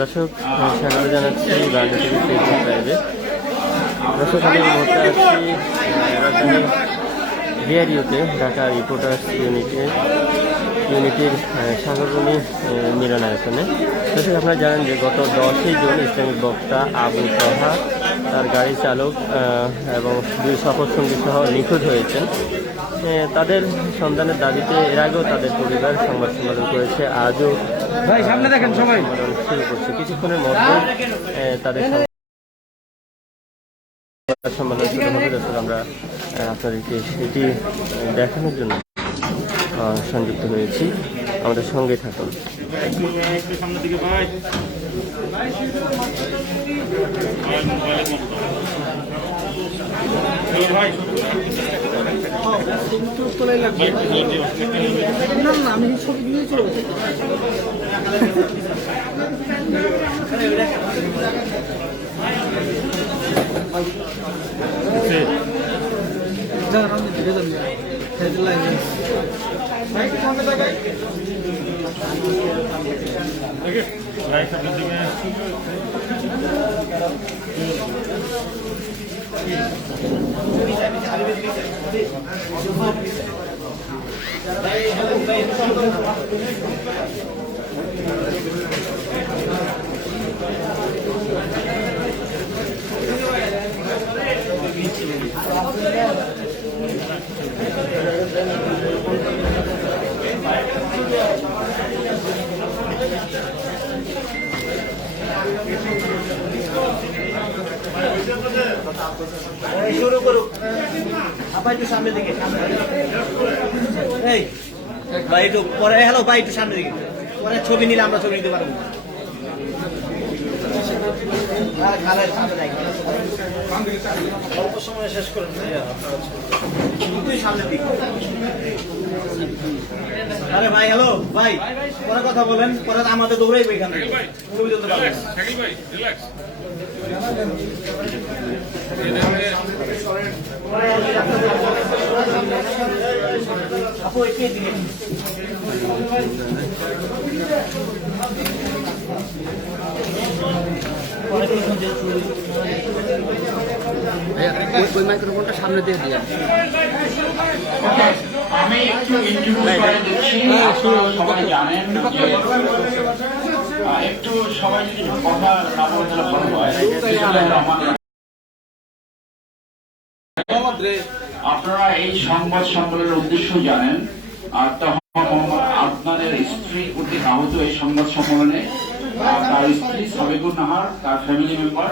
দর্শক স্বাগত জানাচ্ছি বাংলা টিভি ফেসবুক লাইভে। দর্শক আমি মুহূর্তে আছি রাজধানী ডিআরইউতে, ঢাকা রিপোর্টার্স ইউনিটির সাগররুনি মিলনায়তনে। দর্শক আপনারা জানেন যে গত 10ই জুন ইসলামিক বক্তা আবু তহা, তার গাড়ি চালক এবং 2 সফরসঙ্গী সহ নিখোঁজ হয়েছেন। তাদের সন্ধানের দাবিতে এর আগেও তাদের পরিবার সংবাদ সম্মেলন করেছে, আজও সামনে দেখেন সবাই শুরু করছে। কিছুক্ষণের মধ্যে তাদের সম্মেলন শুরু হবে। দর্শক আমরা আপনাদেরকে সেটি দেখানোর জন্য সংযুক্ত হয়েছি, আমাদের সঙ্গে থাকুন। আমি ছবি দিয়ে চলবো। শুরু করুক আপা, একটু সামনের দিকে। এই ভাই একটু পরে, হ্যালো ভাই একটু সামনের দিকে, পরে ছবি নিলে আমরা ছবি নিতে পারবো। অল্প সময় শেষ করুন সামনের দিকে। আরে ভাই হ্যালো ভাই, পরে কথা বলেন, পরে আমাদের দৌড়াইবে এখান থেকে ছবি তুলতে পারবেন। আপু একটু দিকে ওই মাইক্রোফোনটা সামনে দিয়ে দিয়ে আমি একটু ইন্টারভিউ করে দিচ্ছি। সবাই জানেন যে একটু সবাই যদি কথা না বলতে ভালো হয়। আপনারা এই সংবাদ সম্মেলনের উদ্দেশ্য জানেন, আর তখন আপনাদের স্ত্রী কর্তৃক আহত এই সংবাদ সম্মেলনে তার স্ত্রী সাবেকুন নাহার, তার ফ্যামিলি মেম্বার,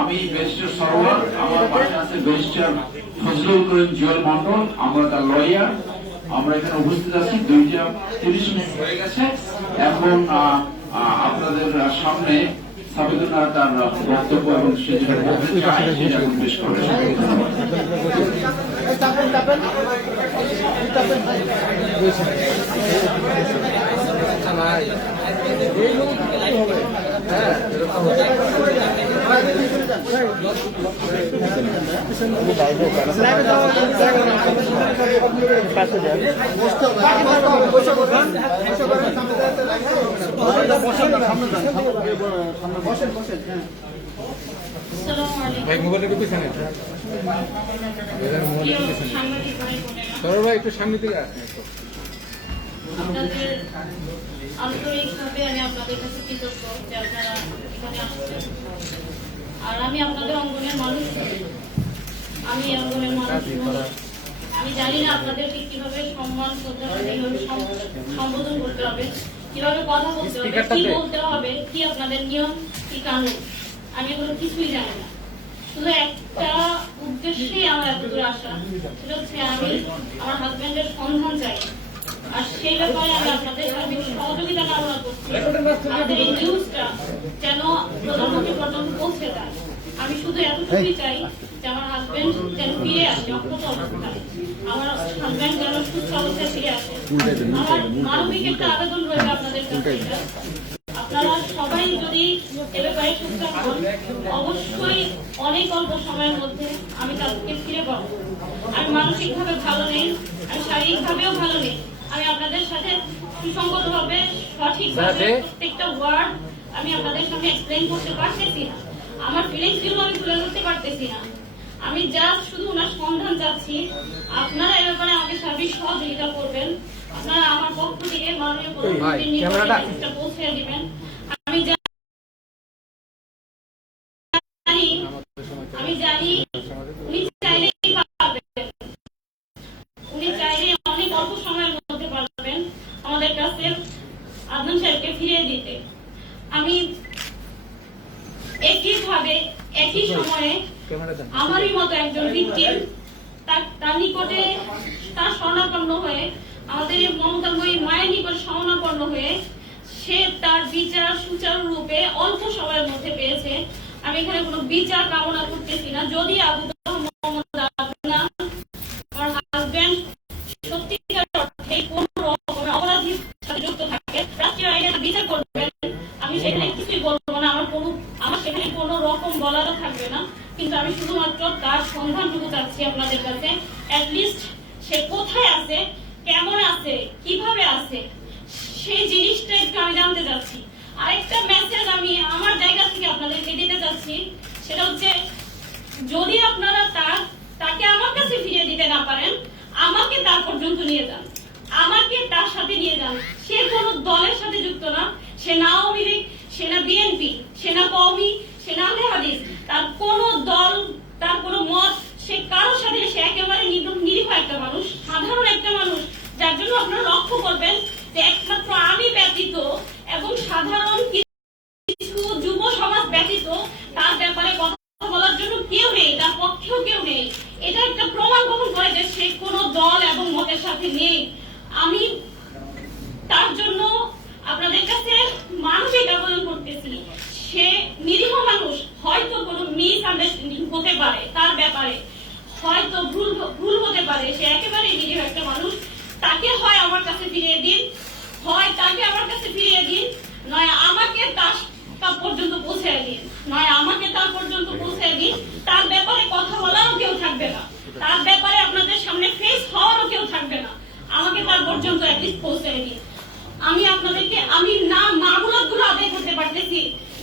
আমি ব্যারিস্টার সরোয়ার, আমার পাশে আছে ব্যারিস্টার ফজলুল করিম জুয়েল মন্ডল, আমরা তার লয়ার। আমরা এখানে উপস্থিত আছি, 2:30 মিনিট হয়ে গেছে। এখন আপনাদের সামনে সাবেকুন নাহার তার বক্তব্য এবং সে যেটা পেশ করবে। একটু সামনে থেকে আপনাদের আন্তরিকভাবে আমি আপনাদের কাছে কৃতজ্ঞ যে আপনারা এখানে আসছেন। আর আমি আপনাদের অঙ্গনের মানুষ, আমি অঙ্গনের মানুষ। আমি জানি না আপনাদেরকে কিভাবে সম্মান শ্রদ্ধা সম্বোধন করতে হবে, কিভাবে কথা বলতে হবে, কি বলতে হবে, কি আপনাদের নিয়ম, কি কানুন, আমি এগুলো কিছুই জানি না। শুধু একটা উদ্দেশ্যেই আমার এত দূরে আসা, সেটা হচ্ছে আমি আমার হাজবেন্ডের সন্ধান চাই। আর সেই ব্যাপারে আমি আপনাদের সার্বিক সহযোগিতা কামনা করছি। আপনাদের এই নিউজটা যেন প্রধানমন্ত্রী পর্যন্ত পৌঁছে যায়। আমি শুধু এতটুকুই চাই যে আমার হাজবেন্ড যেন ফিরে আসে অক্ষত অবস্থায়, আমার হাজবেন্ড যেন সুস্থ অবস্থায় ফিরে আসে। আমার মানবিক একটা আবেদন রয়েছে আপনাদের কাছে, আপনারা সবাই যদি এ ব্যাপারে সুস্থ হন, অবশ্যই অনেক অল্প সময়ের মধ্যে আমি তাদেরকে ফিরে পাবো। আমি মানসিকভাবে ভালো নেই, আমি শারীরিকভাবেও ভালো নেই, আমি আপনাদের সাথে সুসংগতভাবে সঠিকভাবে প্রত্যেকটা ওয়ার্ড আমি আপনাদের সামনে এক্সপ্লেইন করতে পারতেছি না। আমার ফিলিংস গুলো আমি তুলে ধরতে পারতেছি না। আমি জাস্ট শুধু ওনার সন্ধান চাচ্ছি। আপনারা এই ব্যাপারে আমাকে সার্বিক সহযোগিতা করবেন। আপনারা আমার পক্ষ থেকে মাননীয় প্রধানমন্ত্রীর নিকটে পৌঁছে দিবেন। আমি জানি উনি চাইলেই পারবেন, উনি চাইলে অনেক অল্প সময়ের মধ্যে পারবেন আমাদের কাছে আদনান সাহেবকে ফিরিয়ে দিতে। আমি একইভাবে একই সময়ে আমারই মতো একজন ভিকটিম তার নিকটে তার শরণাপন্ন হয়ে আমাদের মমতাময়ী মায়ের নিকট শরণাপন্ন হয়ে সে তার বিচার সুচারুরূপে অল্প সময়ের মধ্যে পেয়েছে। আমি এখানে কোনো বিচার কামনা করতেছি না। যদি আবু মোহাম্মদ আদনান ওর হাজবেন্ড সত্যিকার অর্থে কোনো রকমের অপরাধীর সাথে যুক্ত থাকে, রাষ্ট্রীয় আইনের বিচার করবেন। আমি সেখানে কিছুই বলবো না, আমার সেখানে কোনো রকম বলারও থাকবে না। কিন্তু আমি শুধুমাত্র তার সন্ধানটুকু চাচ্ছি আপনাদের কাছে। অ্যাটলিস্ট সে কোথায় আছে, কেমন আছে, কিভাবে আছে, সেই জিনিসটা একটু আমি জানতে চাচ্ছি। আরেকটা মেসেজ আমি আমার জায়গা থেকে আপনাদেরকে দিতে চাচ্ছি, সেটা হচ্ছে যদি আপনারা তাকে আমার কাছে ফিরিয়ে দিতে না পারেন, আমাকে তার পর্যন্ত নিয়ে যান, আমাকে তার সাথে নিয়ে যান। সে কোনো দলের সাথে যুক্ত না, সে না আওয়ামী লীগ, সে না বিএনপি, সে না কওমি, সে না আহলে হাদিস, তার কোনো দল, তার কোনো মত, সে কারোর সাথে, সে একেবারে নিরীহ একটা মানুষ, সাধারণ একটা মানুষ, যার জন্য আপনারা লক্ষ্য করবেন যে একমাত্র আমি ব্যতীত এবং সাধারণ কিছু যুব সমাজ ব্যতীত তার ব্যাপারে কথা বলার জন্য কেউ নেই, তার পক্ষেও কেউ নেই। এটা একটা প্রমাণ বহন করে যে সে কোনো দল এবং মতের সাথে নেই। আমি তার জন্য আপনাদের কাছে মানসিক আবেদন করতেছি। সে নিরীহ মানুষ, হয়তো কোনো মিস আন্ডারস্ট্যান্ডিং হতে পারে তার ব্যাপারে, হয়তো ভুল হতে পারে, সে একেবারে নিরীহ একটা মানুষ। তাকে হয় আমার কাছে ফিরিয়ে দিন, হয় তাকে আমার কাছে ফিরিয়ে দিন, নয় আমাকে তার পর্যন্ত পৌঁছে দিন, নয় আমাকে তার পর্যন্ত পৌঁছে দিন। তার ব্যাপারে কথা বলারও কেউ থাকবে না, তার ব্যাপারে আপনাদের সামনে ফেস হওয়ারও কেউ থাকবে না। আমাকে তার পর্যন্ত অ্যাটলিস্ট পৌঁছে দিন। আমি আপনাদেরকে না মামলাগুলো আদায় করতে পারতেছি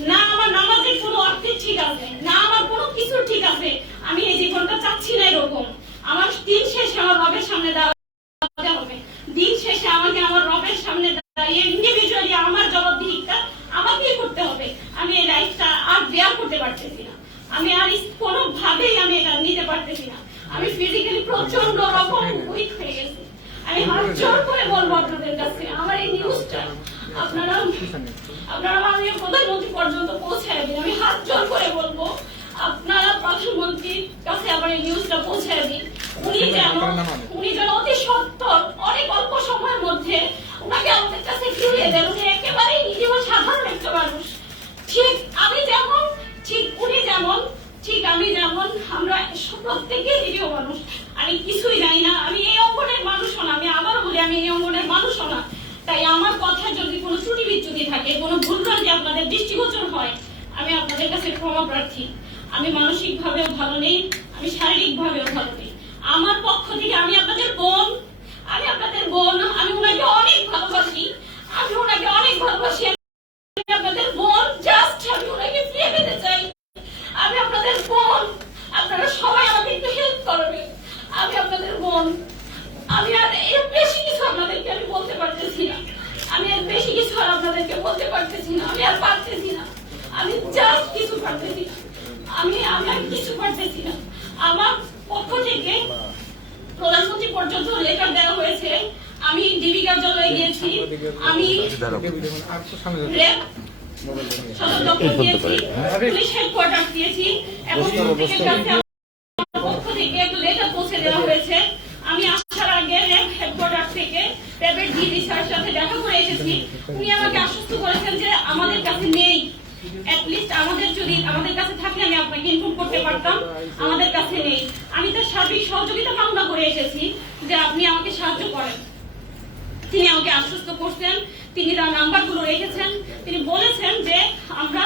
না, আমার নামাজের কোনো অর্থ ঠিক আছে না, আমার কোনো কিছু ঠিক আছে। আমি এই জীবনটা চাচ্ছি না এরকম। আমার দিন শেষে আমার রবের সামনে দাঁড়াতে হবে, দিন শেষে আমাকে আমার রবের সামনে দাঁড়িয়ে ইন্ডিভিজুয়ালি আমার জবাবদিহিতা আমাকেই করতে হবে। আমি এই লাইফটা আর বেয়ার করতে পারতেছি না, আমি আর কোনোভাবেই আমি এটা নিতে পারতেছি না। আমি ফিজিক্যালি প্রচন্ড রকম উইক হয়ে গেছি। আমি হাত জোর করে বলবো আপনাদের কাছে, আমার এই নিউজটা আপনারা মাননীয় প্রধানমন্ত্রী পর্যন্ত পৌঁছায় দিন। আমি হাত জোর করে বলবো আপনারা প্রধানমন্ত্রীর কাছে আমার এই নিউজটা পৌঁছায় দিন। উনি যেন অতি সত্তর অনেক অল্প সময়ের মধ্যে ওনাকে আমাদের কাছে ফিরিয়ে দেন। উনি একেবারেই নিরীহ সাধারণ একটা মানুষ, ঠিক আমি যেমন, ঠিক উনি যেমন, ঠিক আমি যেমন, আমরা প্রত্যেকেই নিরীহ মানুষ। আমি কিছুই জানি না, আমি এই অঙ্গনের মানুষও না, আমি আবারও বলি আমি এই অঙ্গনের মানুষও না। তাই আমার কথায় যদি কোনো ত্রুটি বিচ্যুতি থাকে, কোনো ভুলভ্রান্তি আপনাদের দৃষ্টিগোচর হয়, আমি আপনাদের কাছে ক্ষমা প্রার্থী। আমি মানসিক ভাবেও ভালো নেই, আমি শারীরিক ভাবেও ভালো নেই। আমার পক্ষ থেকে আমি আপনাদের বোন, আমি ওনাকে অনেক ভালোবাসি, আমি আপনাদের বোন, জাস্ট আমি ওনাকে ফিরে পেতে চাই। আমি আপনাদের বোন, আপনারা সবাই আমাকে একটু হেল্প করবেন। আমি আপনাদের বোন, আমি আর এর বেশি কিছু আপনাদেরকে আমি বলতে পারতেছি না, আমি আর বেশি কিছু আর আপনাদেরকে বলতে পারতেছি না, আমি আর পারতেছি না, আমি জাস্ট কিছু পারতেছি না, আমি আর কিছু পারতেছি না। আমার পক্ষ থেকে প্রধানমন্ত্রী পর্যন্ত লেটার দেওয়া হয়েছে, আমি ডিবি কার্যালয়ে গিয়েছি, আমি সদর দপ্তর দিয়েছি, পুলিশ হেডকোয়ার্টার দিয়েছি, এবং প্রত্যেকের কাছে পক্ষ থেকে একটা লেটার পৌঁছে দেওয়া হয়েছে। আমি আসার আগে র্যাব হেডকোয়ার্টার থেকে র্যাবের ডিডি স্যারের সাথে দেখা করে এসেছি। উনি আমাকে আশ্বস্ত করেছেন যে আমাদের কাছে নেই, অ্যাটলিস্ট আমাদের কাছে থাকলে আমি আপনাকে ইনফর্ম করতে পারতাম, আমাদের কাছে নেই। আমি তার সার্বিক সহযোগিতা কামনা করে এসেছি যে আপনি আমাকে সাহায্য করেন। তিনি আমাকে আশ্বস্ত করছেন, তিনি তার নাম্বারগুলো রেখেছেন, তিনি বলেছেন যে আমরা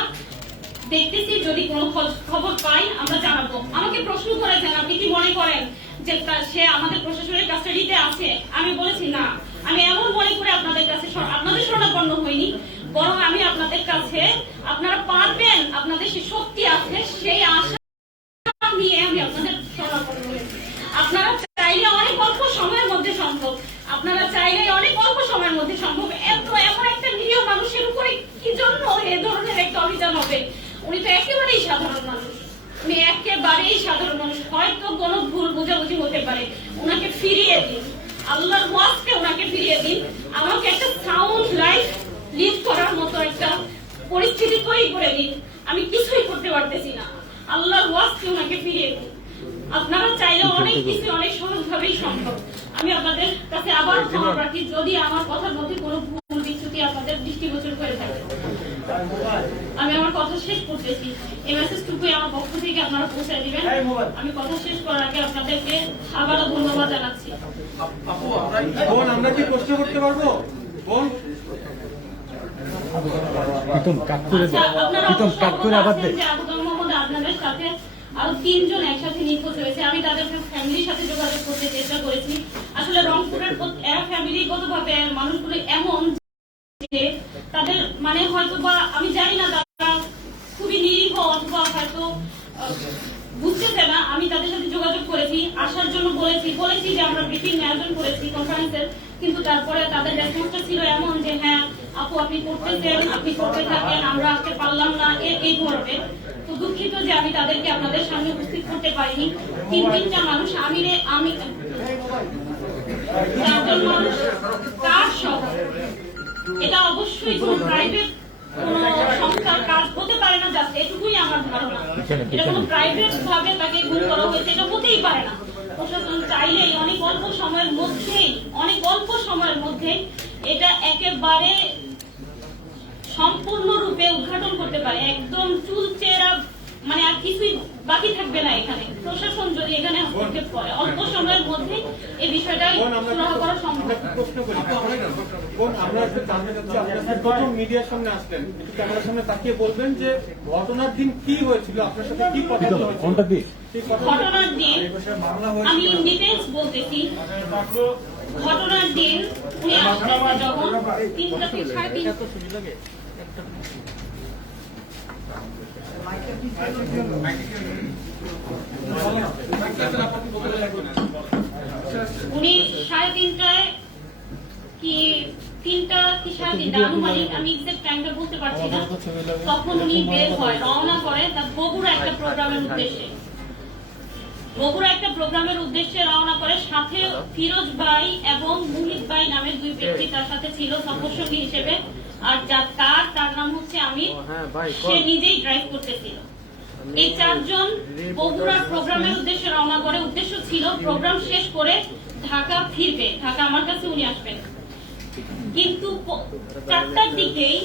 দেখতেছি, যদি কোনো খবর পাই আমরা জানাবো। আমাকে প্রশ্ন করেছেন আপনি কি মনে করেন যে সে আমাদের প্রশাসনের কাস্টাডিতে আছে? আমি বলেছি না, আমি এমন মনে করে আপনাদের কাছে আপনাদের শরণাপন্ন হইনি, বরং আমি আপনাদের কাছে আপনারা পারবেন, আপনাদের সেই শক্তি আছে, সেই আশা নিয়ে আমি আপনাদের শরণাপন্ন হয়েছি। আপনারা চাইলে অনেক অল্প সময়ের মধ্যে সম্ভব, আপনারা চাইলে অনেক অল্প সময়ের মধ্যে সম্ভব। এমন একটা নিরীহ মানুষের উপরে কি জন্য এ ধরনের একটা অভিযান হবে? উনি তো একেবারেই সাধারণ মানুষ, উনি একেবারেই সাধারণ মানুষ। হয়তো কোনো ভুল বোঝাবুঝি হতে পারে, ওনাকে ফিরিয়ে দিন, আল্লাহর ওয়াজকে ওনাকে ফিরিয়ে দিন। আমাকে একটা সাউন্ড লাইফ লিড করার মতো একটা পরিস্থিতি তৈরি করে দিন। আমি কিছুই করতে পারতেছি না, আল্লাহর ওয়াজকে ওনাকে ফিরিয়ে দিন। আপনারা চাইলে অনেক কিছু অনেক সহজভাবেই সম্ভব। আমি আপনাদের কাছে আবারও ক্ষমা প্রার্থী যদি আমার কথার মধ্যে কোনো ভুল বিচ্যুতি আপনাদের দৃষ্টিগোচর করে থাকে। আমি আমার কথা শেষ করতেছি, এই মেসেজটুকু আমার পক্ষ থেকে আপনারা পৌঁছে দিবেন। আমি কথা শেষ করার আগে আপনাদেরকে আবারও ধন্যবাদ জানাচ্ছি। বোন, আমরা কি প্রশ্ন করতে পারবো? বোন, আপনাদের সাথে আরো 3 জন একসাথে নিখোঁজ হয়েছে। আমি তাদের ফ্যামিলির সাথে যোগাযোগ করতে চেষ্টা করেছি। আসলে রংপুরের ফ্যামিলিগতভাবে মানুষগুলো এমন যে তাদের মানে হয়তো বা আমি জানি না, তারা খুবই নিরীহ অথবা হয়তো বুঝতেছে না। আমি তাদের সাথে যোগাযোগ করেছি, আসার জন্য বলেছি যে আমরা ব্রিফিং আয়োজন করেছি কনফারেন্সের, কিন্তু তারপরে তাদের রেসপন্সটা ছিল এমন যে হ্যাঁ আপু আপনি করতেছেন, আপনি করতে থাকেন, আমরা আসতে পারলাম না, এই ধরনের। তো দুঃখিত যে আমি তাদেরকে আপনাদের সামনে উপস্থিত করতে পারিনি। 3-3টা মানুষ, আমি 4জন মানুষ কার সহ, এটা অবশ্যই কোনো প্রাইভেট কোন সংস্থার কাজ হতে পারে না। জাস্ট এটুকুই আমার ধারণা, এটা কোনো প্রাইভেট ভাবে তাকে গুম করা হয়েছে, এটা হতেই পারে না। প্রশাসন চাইলেই অনেক অল্প সময়ের মধ্যেই এটা একেবারে সম্পূর্ণরূপে উদ্ঘাটন করতে পারে, একদম চুলচেরা, মানে আর কিছুই বাকি থাকবে না এখানে। প্রশাসন যদি এখানে হস্তক্ষেপ করে অল্প সময়ের মধ্যে এই বিষয়টা সুরাহা করা সম্ভব। প্রশ্ন করি। বোন, আমরা একটু জানতে চাচ্ছি, আপনার প্রথম মিডিয়ার সামনে আসলেন, একটু ক্যামেরার সামনে তাকিয়ে বলবেন যে ঘটনার দিন কি হয়েছিল, আপনার সাথে কি কথা হয়েছিল? ঘটনার দিন আমি ডিটেইলস বলতেছি। ঘটনার দিন উনি আসতেছে যখন 3টা থেকে 3:30 উনি 3:30টায় কি 3টা কি 3:30 আনুমানিক, আমি এক্সাক্ট টাইমটা বলতে পারছি না, তখন উনি বের হয়, রওনা করে তার বগুড়া একটা প্রোগ্রামের উদ্দেশ্যে রওনা করে। সাথে ফিরোজ ভাই এবং মুহিত ভাই নামের 2 ব্যক্তি তার সাথে ছিল সফরসঙ্গী হিসেবে। আর তার নাম হচ্ছে আমির, সে নিজেই ড্রাইভ করতেছিল। এই 4 জন বগুড়ার প্রোগ্রামের উদ্দেশ্যে রওনা করে। উদ্দেশ্য ছিল প্রোগ্রাম শেষ করে ঢাকা ফিরবে, ঢাকা আমার কাছে উনি আসবেন। কিন্তু 4টার দিকেই,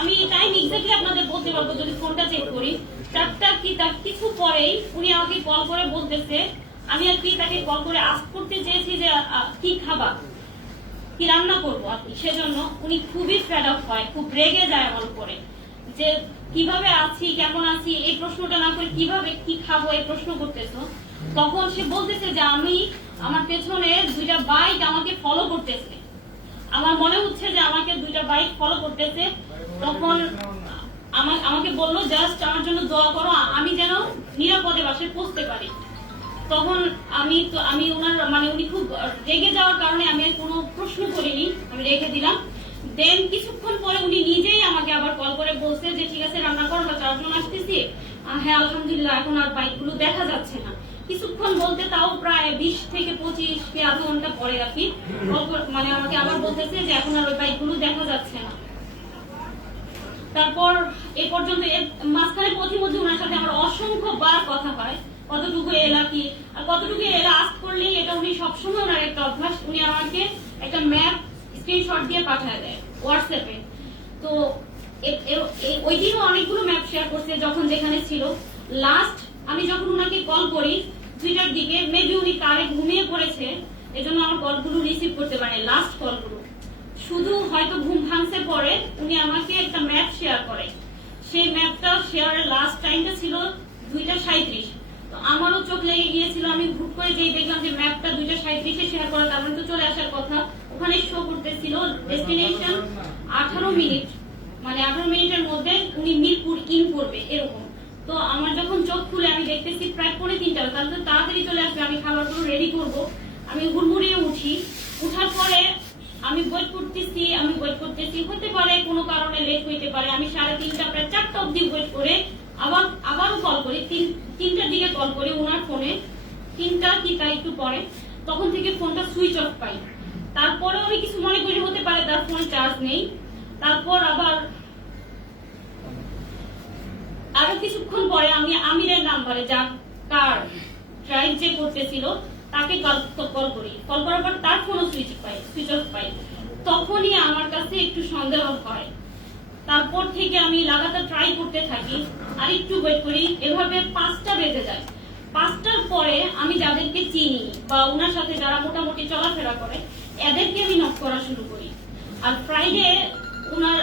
আমি টাইম এক্স্যাক্টলি আপনাদের বলতে পারবো যদি ফোনটা চেক করি, 4টা কি তার কিছু পরেই উনি আমাকে কল করে বলতেছে, আমি আর কি তাকে কল করে আস্ক করতে চেয়েছি যে কি খাবার, কি রান্না করবো আর কি। সেজন্য উনি খুবই ফেড আপ হয়, খুব রেগে যায় আমার উপরে, যে কিভাবে আছি, কেমন আছি, এই প্রশ্নটা না করে কিভাবে কি খাবো এই প্রশ্ন করতেছো। তখন সে বলতেছে যে আমার পেছনে 2টা বাইক আমাকে ফলো করতেছে, আমার মনে হচ্ছে যে আমাকে 2টা বাইক ফলো করতেছে। তখন আমাকে বললো জাস্ট আমার জন্য দোয়া করো, আমি যেন নিরাপদে বাসায় পৌঁছতে পারি। তখন আমি ওনার মানে উনি খুব রেগে যাওয়ার কারণে আমি আর কোনো প্রশ্ন করিনি, আমি রেখে দিলাম। দেন কিছুক্ষণ পরে উনি নিজেই আমাকে আবার কল করে বলছে যে ঠিক আছে রান্না করো, আমরা 4 জন আসতেছি। হ্যাঁ আলহামদুলিল্লাহ, এখন আর বাইকগুলো দেখা যাচ্ছে না। কিছুক্ষণ বলতে তাও প্রায় 20 থেকে 25 কি আধা ঘন্টা পরে আর কি মানে আমাকে আবার বলতেছে যে এখন আর ওই বাইকগুলো দেখা যাচ্ছে না। তারপর এ পর্যন্ত মাঝখানে পথিমধ্যে ওনার সাথে আমার অসংখ্যবার কথা হয়, কতটুকু এলা কি আর কতটুকু এলা আস্ক করলেই এটা উনি সবসময় ওনার একটা অভ্যাস, উনি আমাকে একটা ম্যাপ স্ক্রিনশট দিয়ে পাঠায় দেয় হোয়াটসঅ্যাপে। তো ওই দিনও অনেকগুলো ম্যাপ শেয়ার করছে যখন যেখানে ছিল। লাস্ট আমি যখন ওনাকে কল করি 2টার দিকে, মেবি উনি কারে ঘুমিয়ে পড়েছে, এজন্য আমার কলগুলো রিসিভ করতে পারে। লাস্ট কলগুলো শুধু হয়তো ঘুম ভাঙছে পরে উনি আমাকে একটা ম্যাপ শেয়ার করে, সেই ম্যাপটা শেয়ারের লাস্ট টাইমটা ছিল 2:37। তো আমারও চোখ লেগে গিয়েছিল, আমি হুট করে যেই দেখলাম যে ম্যাপটা 2:37-এ শেয়ার করা, তার মানে তো চলে আসার কথা। ওখানে শো করতেছিল ডেস্টিনেশন 18 মিনিট, মানে 18 মিনিটের মধ্যে উনি মিরপুর ইন করবে এরকম। তো আমার যখন চোখ খুলে আমি দেখতেছি প্রায় 2:45, তাহলে তো তাড়াতাড়ি চলে আসবে, আমি খাবারগুলো রেডি করব। আমি হুড়মুড়িয়ে উঠি, উঠার পরে আমি ওয়েট করতেছি, হতে পারে কোনো কারণে লেট হইতে পারে। আমি 3:30 প্রায় 4টা অবধি ওয়েট করে আবারও কল করি, 3টার দিকে কল করি ওনার ফোনে, 3টা কি তাই একটু পরে, তখন থেকে ফোনটা সুইচ অফ পাই। তারপরেও আমি কিছু মনে করি হতে পারে তার ফোনে চার্জ নেই। তারপর আরো কিছুক্ষণ পরে আমি আমিরের নাম্বারে, যা কার ড্রাইভ যে করতেছিল, তাকে কল করি। কল করার পর তার ফোনও সুইচ অফ পাই। তখনই আমার কাছে একটু সন্দেহ হয়। তারপর থেকে আমি লাগাতার ট্রাই করতে থাকি, আর একটু ওয়েট করি, এভাবে 5টা বেজে যায়। 5টার পরে আমি যাদেরকে চিনি বা ওনার সাথে যারা মোটামুটি চলাফেরা করে, এদেরকে আমি নক করা শুরু করি। আর ফ্রাইডে ওনার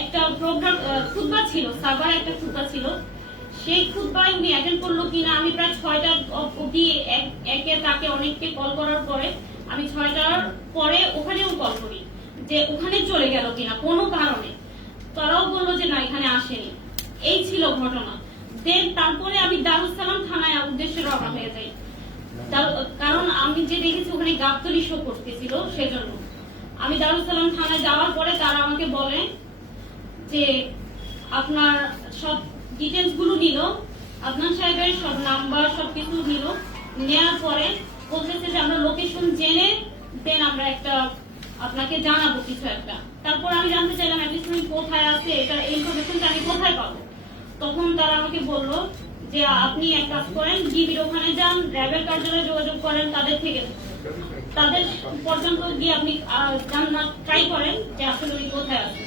একটা প্রোগ্রাম খুতবা ছিল, সাবার একটা খুতবা ছিল, সেই খুতবায় উনি অ্যাটেন্ড করলো কিনা আমি প্রায় 6টা অবধি তাকে অনেককে কল করার পরে আমি 6টার পরে ওখানেও কল করি যে ওখানে চলে গেল কিনা কোনো কারণে। তারাও বললো যে না, এখানে আসেনি। এই ছিল ঘটনা। দেন তারপরে আমি দারুস সালাম থানায় উদ্দেশ্যে রওনা হয়ে যাই, কারণ আমি যে দেখেছি ওখানে গাবতলী শো করতেছিল, সেজন্য। আমি দারুস সালাম থানায় যাওয়ার পরে তারা আমাকে বলে যে আপনার সব ডিটেলস গুলো নিল, আপনার সাহেবের সব নাম্বার সবকিছু নিল, নেওয়ার পরে বলতেছে যে আমরা লোকেশন জেনে দেন আমরা একটা আপনাকে জানাবো কিছু একটা। তারপর আমি জানতে চাইলাম অ্যাটলিস্ট কোথায় আছে, এটা ইনফরমেশনটা আমি কোথায় পাবো। তখন তারা আমাকে বললো যে আপনি এক কাজ করেন, ডিবির ওখানে যান, র্যাবের কার্যালয়ে যোগাযোগ করেন, তাদের পর্যন্ত গিয়ে আপনি জানার ট্রাই করেন যে আসলে উনি কোথায় আছে।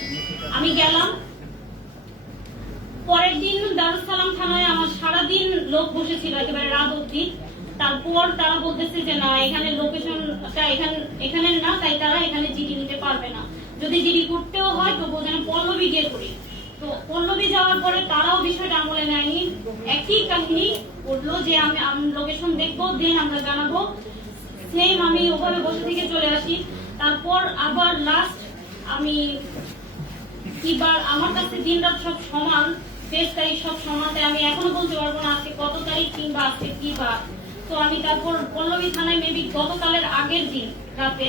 আমি গেলাম। পরের দিন দারুস সালাম থানায় আমার সারাদিন লোক বসেছিল, একেবারে রাত অবধি। তারপর তারা বলতেছে যে না, এখানে লোকেশনটা এখানে না, তাই তারা এখানে জিডি নিতে পারবে না। যদি জিডি করতেও হয় তো যেন পল্লবী গিয়ে করি। তো পল্লবী যাওয়ার পরে তারাও বিষয়টা আমলে নেয়নি, একই কাহিনী করলো যে আমি লোকেশন দেখবো, দেন আমরা জানাবো। সেম আমি ওভাবে বসে থেকে চলে আসি। তারপর আবার লাস্ট আমি কিবার আমার কাছে দিন রাত সব সমান, 23 তারিখ সব সমান, আমি এখনো বলতে পারবো না আজকে কত তারিখ কিংবা আজকে কি বার। তো আমি তারপর পল্লবী থানায় মেবি গতকালের আগের দিন রাতে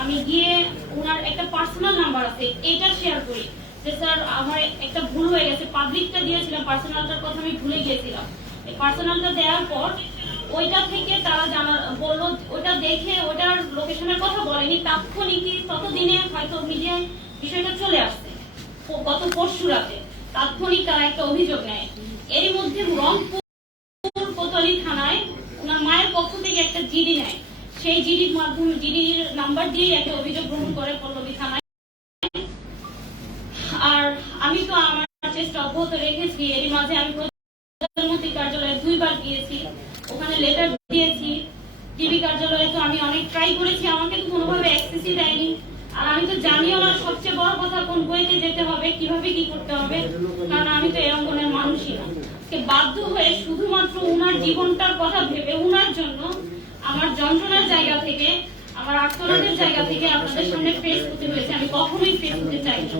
আমি গিয়ে ওনার একটা পার্সোনাল নাম্বার আছে, এটা শেয়ার করি যে স্যার আমার একটা ভুল হয়ে গেছে, পাবলিকটা দিয়েছিলাম, পার্সোনালটার কথা আমি ভুলে গিয়েছিলাম। এই পার্সোনালটা দেওয়ার পর ওইটা থেকে তারা বললো, ওটা দেখে ওটার লোকেশনের কথা বলেনি, তাৎক্ষণিকই ততদিনে হয়তো মিডিয়ায় বিষয়টা চলে আসছে। গত পরশু রাতে তাৎক্ষণিক তারা একটা অভিযোগ নেয়। এর মধ্যে রংপুর কোতোয়ালি থানায় ওনার মায়ের পক্ষ থেকে একটা জিডি নেয়, সেই জিডির মাধ্যমে, জিডির নাম্বার দিয়ে একটা অভিযোগ গ্রহণ করে পল্লবী থানায়। আর আমি তো আমার চেষ্টা অব্যাহত রেখেছি। এর মাঝে আমি প্রধানমন্ত্রী কার্যালয়ে 2 বার গিয়েছি, ওখানে লেটার দিয়েছি। টিভি কার্যালয়ে তো আমি অনেক ট্রাই করেছি, আমাকে তো কোনোভাবে অ্যাক্সেসই দেয়নি। আর আমি তো জানিও না সবচেয়ে বড় কথা কোন বইতে যেতে হবে, কিভাবে কি করতে হবে, কারণ আমি তো এই অঙ্গনের মানুষই না। বাধ্য হয়ে শুধুমাত্র উনার জীবনটার কথা ভেবে, উনার জন্য আমার যন্ত্রণার জায়গা থেকে, আমার আত্মনাদের জায়গা থেকে আপনাদের সামনে ফেস করতে হয়েছে। আমি কখনোই ফেস করতে চাই না।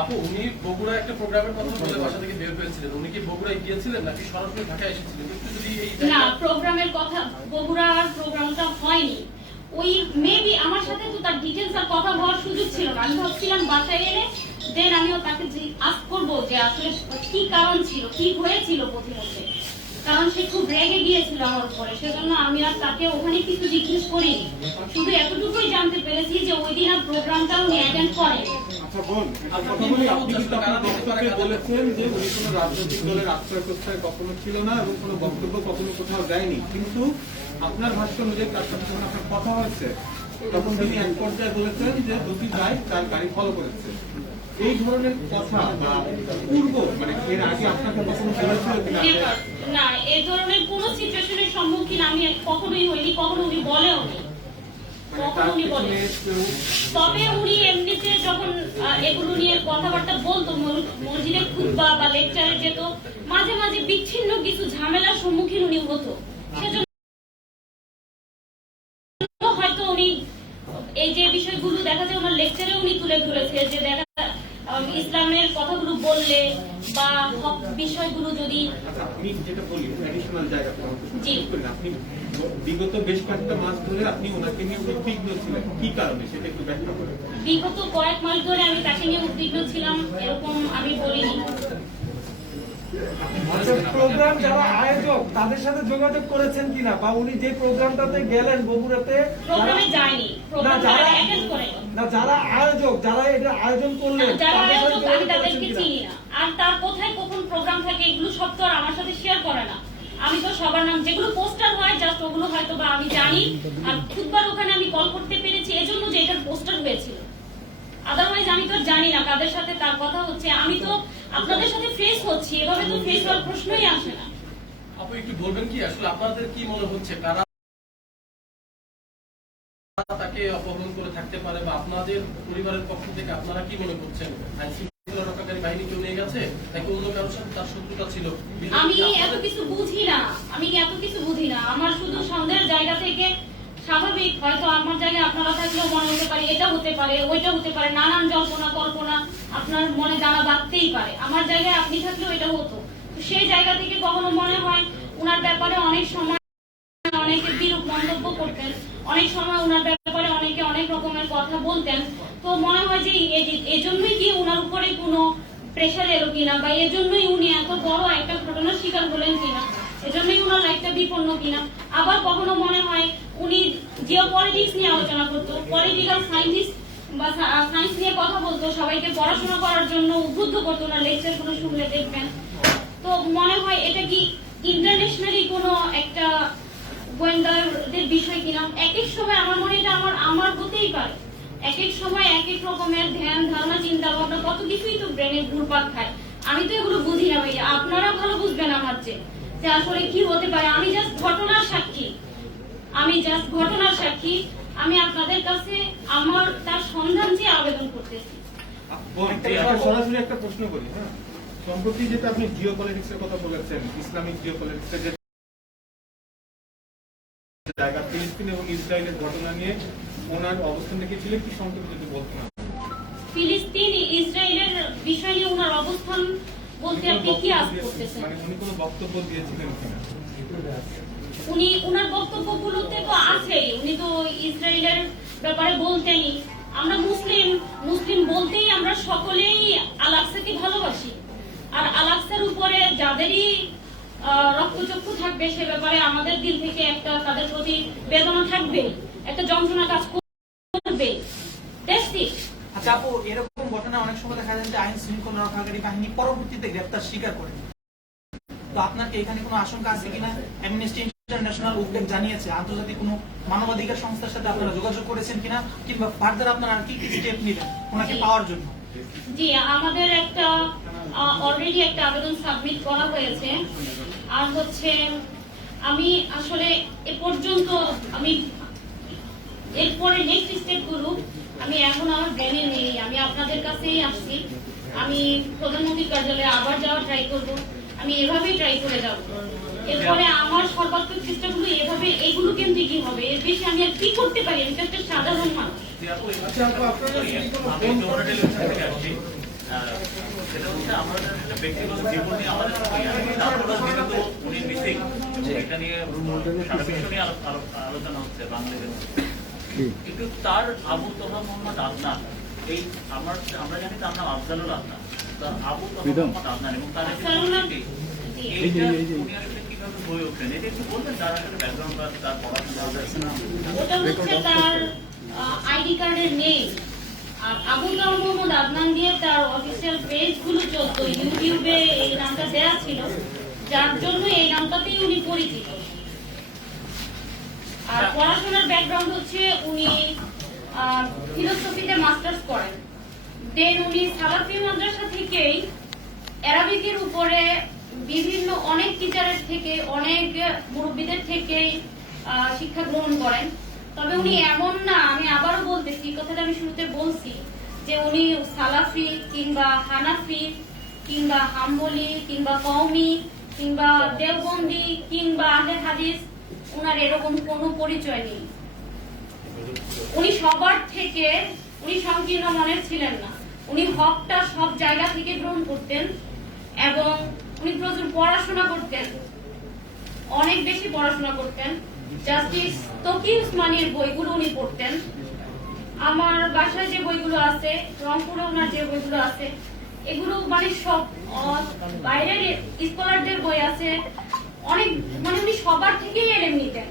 আপু, উনি বগুড়া একটা প্রোগ্রামের কথা বলে বাসা থেকে বের হয়েছিলেন, উনি কি বগুড়ায় গিয়েছিলেন নাকি সরাসরি ঢাকায় এসেছিলেন? একটু যদি এই না, প্রোগ্রামের কথা, বগুড়ার প্রোগ্রামটা হয়নি। ওই মেবি আমার সাথে তো তার ডিটেলস আর কথা বলার সুযোগ ছিল না। আমি ভাবছিলাম বাসায় এলে দেন আমিও তাকে আস্ক করবো যে আসলে কি কারণ ছিল, কি হয়েছিল প্রতিমধ্যে, কারণ সে খুব রেগে গিয়েছিল আমার উপরে। সেজন্য আমি আর তাকে ওখানে কিছু জিজ্ঞেস করিনি, শুধু এতটুকুই জানতে পেরেছি যে ওই দিন আর প্রোগ্রামটা উনি অ্যাটেন্ড করেন। আচ্ছা বোন, আপনি বলেছেন যে উনি কোনো রাজনৈতিক দলের আশ্রয় প্রশ্রয় কখনো ছিল না এবং কোনো বক্তব্য কখনো কোথাও দেয়নি, কিন্তু আপনার ভাষ্য অনুযায়ী তার সাথে যখন আপনার কথা হয়েছে তখন তিনি এক পর্যায়ে বলেছেন যে দুটি ভাই তার গাড়ি ফলো করেছে। এই ধরনের কথা বা পূর্ব, মানে এর আগে আপনাকে কখনো বলেছিল কিনা? না, এই ধরনের কোন সিচুয়েশনের সম্মুখীন আমি কখনোই হইনি, কখনো উনি বলেও নি, কখনো উনি বলেন। তবে উনি এমনিতে যখন এগুলো নিয়ে কথাবার্তা বলতো, মসজিদে খুতবা বা লেকচারে যেত, মাঝে মাঝে বিচ্ছিন্ন কিছু ঝামেলার সম্মুখীন উনি হতো। সেজন্য হয়তো উনি তুলে ধরেছে যে দেখা ইসলামের কথাগুলো বললে বা হক বিষয়গুলো যদি আচ্ছা, আমি যেটা বলি অ্যাডিশনাল জায়গা জি। আপনি বিগত বেশ কয়েকটা মাস ধরে আপনি ওনাকে নিয়ে উদ্বিগ্ন ছিলেন, কি কারণে সেটা একটু ব্যাখ্যা করেন। বিগত কয়েক মাস ধরে আমি তাকে নিয়ে উদ্বিগ্ন ছিলাম এরকম আমি বলিনি। প্রোগ্রাম যারা আয়োজক তাদের সাথে যোগাযোগ করেছেন কিনা, বা উনি যে প্রোগ্রামটাতে গেলেন বগুড়াতে, প্রোগ্রামে যায়নি, প্রোগ্রাম যারা- অ্যাটেন্ড করেনি। না যারা আয়োজক, যারা এটা আয়োজন করলেন যারা তাদের সাথে আয়োজক আমি যোগাযোগ তাদেরকে করেছেন কিনা? চিনি না, আর তার কোথায় কখন প্রোগ্রাম থাকে এগুলো সব তো আর আমার সাথে শেয়ার করে না। আমি তো সবার নাম যেগুলো পোস্টার হয় জাস্ট ওগুলো হয়তো বা আমি জানি, আর খুদবার ওখানে আমি কল করতে পেরেছি এজন্য যে এটার পোস্টার হয়েছিল। আদারওয়াইজ আমি তো আর জানি না কাদের সাথে তার কথা হচ্ছে। আমি তো আপনাদের সাথে ফেস হচ্ছি, এভাবে তো ফেস হওয়ার প্রশ্নই আসে না। আপনি একটু বলবেন কি আসলে আপনাদের কি মনে হচ্ছে কারা তাকে অপহরণ করে থাকতে পারে, বা আপনাদের পরিবারের পক্ষ থেকে আপনারা কি মনে করছেন? আইন শৃঙ্খলা রক্ষাকারী বাহিনী কেউ নিয়ে গেছে নাকি অন্য কারোর সাথে তার শত্রুতা ছিল? আমি এত কিছু বুঝি না, আমি এত কিছু বুঝি না। আমার শুধু সন্দেহের জায়গা থেকে স্বাভাবিক, হয়তো আমার জায়গায় আপনারা থাকলেও মনে হতে পারে এটা হতে পারে ওইটা হতে পারে, নানান জল্পনা কল্পনা আপনার মনে জানা বাঁধতেই পারে। আমার জায়গায় আপনি থাকলেও এটা হতো। তো সেই জায়গা থেকে কখনো মনে হয় উনার ব্যাপারে অনেক সময় অনেকে বিরূপ মন্তব্য করতেন, অনেক সময় উনার ব্যাপারে অনেকে অনেক রকমের কথা বলতেন। তো মনে হয় যে এজন্যই কি উনার উপরে কোনো প্রেশার এলো কিনা, বা এজন্যই উনি এত বড় একটা ঘটনার শিকার হলেন কিনা, এজন্যই উনার লাইফটা বিপন্ন কিনা। আবার কখনো মনে হয় উনি জিও পলিটিক্স নিয়ে আলোচনা করতো, পলিটিক্যাল সায়েন্টিস্ট বা সায়েন্স নিয়ে কথা বলতো, সবাইকে পড়াশোনা করার জন্য উদ্বুদ্ধ করতো না, লেকচার গুলো শুনলে দেখবেন। তো মনে হয় এটা কি ইন্টারন্যাশনালি কোনো একটা গোয়েন্দাদের বিষয় কিনা। এক এক সময় আমার মনে এটা আমার হতেই পারে, এক এক সময় এক এক রকমের ধ্যান ধারণা চিন্তা ভাবনা কত কিছুই তো ব্রেনে ঘুরপাক খায়। আমি তো এগুলো বুঝি না ভাইয়া, আপনারা ভালো বুঝবেন আমার চেয়ে যে আসলে কি হতে পারে। আমি জাস্ট ঘটনার সাক্ষী, আমি আপনাদের কাছে আমার তার সন্ধান চেয়ে আবেদন করতেছি। সরাসরি একটা প্রশ্ন করি। হ্যাঁ, সম্প্রতি যেটা আপনি জিও পলিটিক্স এর কথা বলেছেন, ইসলামিক জিও পলিটিক্স এর যে জায়গা, ফিলিস্তিন এবং ইসরায়েলের ঘটনা নিয়ে ওনার অবস্থান রেখেছিলেন, কি সংক্ষেপে যদি বলতেন। ফিলিস্তিন ইসরায়েলের বিষয় নিয়ে ওনার অবস্থান বলতে আপনি কি আশা করতেছেন? মানে উনি কোনো বক্তব্য দিয়েছিলেন কিনা? উনি ওনার বক্তব্যগুলোতে তো আছেই, উনি তো ইসরায়েলের ব্যাপারে বলতেনই। আমরা মুসলিম বলতেই আমরা সকলেই আল-আকসাকে ভালোবাসি, আর আল-আকসার উপরে যাদেরই রক্তচক্ষু থাকবে সে ব্যাপারে আমাদের দিল থেকে একটা তাদের প্রতি বেদনা থাকবে, একটা যন্ত্রণা কাজ করবে। আচ্ছা আপু, এরকম ঘটনা অনেক সময় দেখা যায় যে আইন শৃঙ্খলা রক্ষাকারী বাহিনী পরবর্তীতে গ্রেপ্তার স্বীকার করে। তো আপনার কি এখানে কোনো আশঙ্কা আছে কিনা? অ্যামনেস্টি ইন্টারন্যাশনাল উদ্বেগ জানিয়েছে, আন্তর্জাতিক কোনো মানবাধিকার সংস্থার সাথে আপনারা যোগাযোগ করেছেন কিনা, কিংবা ফার্দার আপনারা আর কি স্টেপ নিবেন ওনাকে পাওয়ার জন্য? জি, আমাদের একটা অলরেডি একটা আবেদন সাবমিট করা হয়েছে। আর হচ্ছে আমি আসলে এ পর্যন্ত আমি এরপরে নেক্সট স্টেপ গুলো আমি এখন আমার ব্রেনে নেই। আমি আপনাদের কাছেই আসছি, আমি প্রধানমন্ত্রীর কার্যালয়ে আবার যাওয়ার ট্রাই করব, আমি এভাবেই ট্রাই করে যাব। এরপরে আমার সর্বাত্মক চেষ্টাগুলো এভাবে, এগুলো কেমনি কি হবে, এর বেশি আমি আর কি করতে পারি? আমি তো একটা সাধারণ মানুষ। আচ্ছা আপু, আপনারা যদি কোনো আমি জোহরা টেলিভিশন থেকে আসছি। সেটা হচ্ছে আমাদের একটা ব্যক্তিগত জীবন নিয়ে আমাদের যেহেতু উনি মিসিং, এটা নিয়ে সারা বিশ্ব নিয়ে আলোচনা হচ্ছে বাংলাদেশের মধ্যে। কিন্তু তার আবু তোহা মোহাম্মদ আদনান, এই আমরা জানি তার নাম আফজালুল আদনান, তার আবু তোহা মোহাম্মদ আদনান এবং তার এইটা উনি আসলে কিভাবে হয়ে ওঠেন এটা একটু বলবেন? তার আসলে ব্যাকগ্রাউন্ড বা তার পড়াশোনা ওটা হচ্ছে তার আইডি কার্ডের নেই। আর আবু তোহা মোহাম্মদ আদনান দিয়ে তার অফিসিয়াল পেজ গুলো চলতো, ইউটিউবে এই নামটা দেয়া ছিল, যার জন্য এই নামটাতেই উনি পরিচিত। আর পড়াশোনার ব্যাকগ্রাউন্ড হচ্ছে উনি ফিলোসফিতে মাস্টার্স করেন, দেন উনি সালাফি মাদ্রাসা থেকেই অ্যারাবিকের উপরে বিভিন্ন অনেক টিচারের থেকে, অনেক মুরব্বীদের থেকেই শিক্ষা গ্রহণ করেন। তবে উনি এমন না, আমি আবারও বলতেছি, কথাটা আমি শুরুতে বলছি যে উনি সালাফি কিংবা হানাফি কিংবা হাম্বলি কিংবা কওমি কিংবা দেওবন্দি কিংবা আহলে হাদিস, উনার এরকম কোনো পরিচয় নেই। উনি সবার থেকে উনি সংকীর্ণ মনের ছিলেন না। উনি হকটা সব জায়গা থেকে গ্রহণ করতেন এবং উনি প্রচুর পড়াশোনা করতেন, অনেক বেশি পড়াশোনা করতেন। জাস্টিস তকি উসমানীর বইগুলো উনি পড়তেন। আমার বাসায় যে বইগুলো আছে, রংপুরে ওনার যে বইগুলো আছে, এগুলো মানে সব বাইরের স্কলারদের বই আছে, অনেক মানে উনি সবার থেকেই এলেম নিতেন।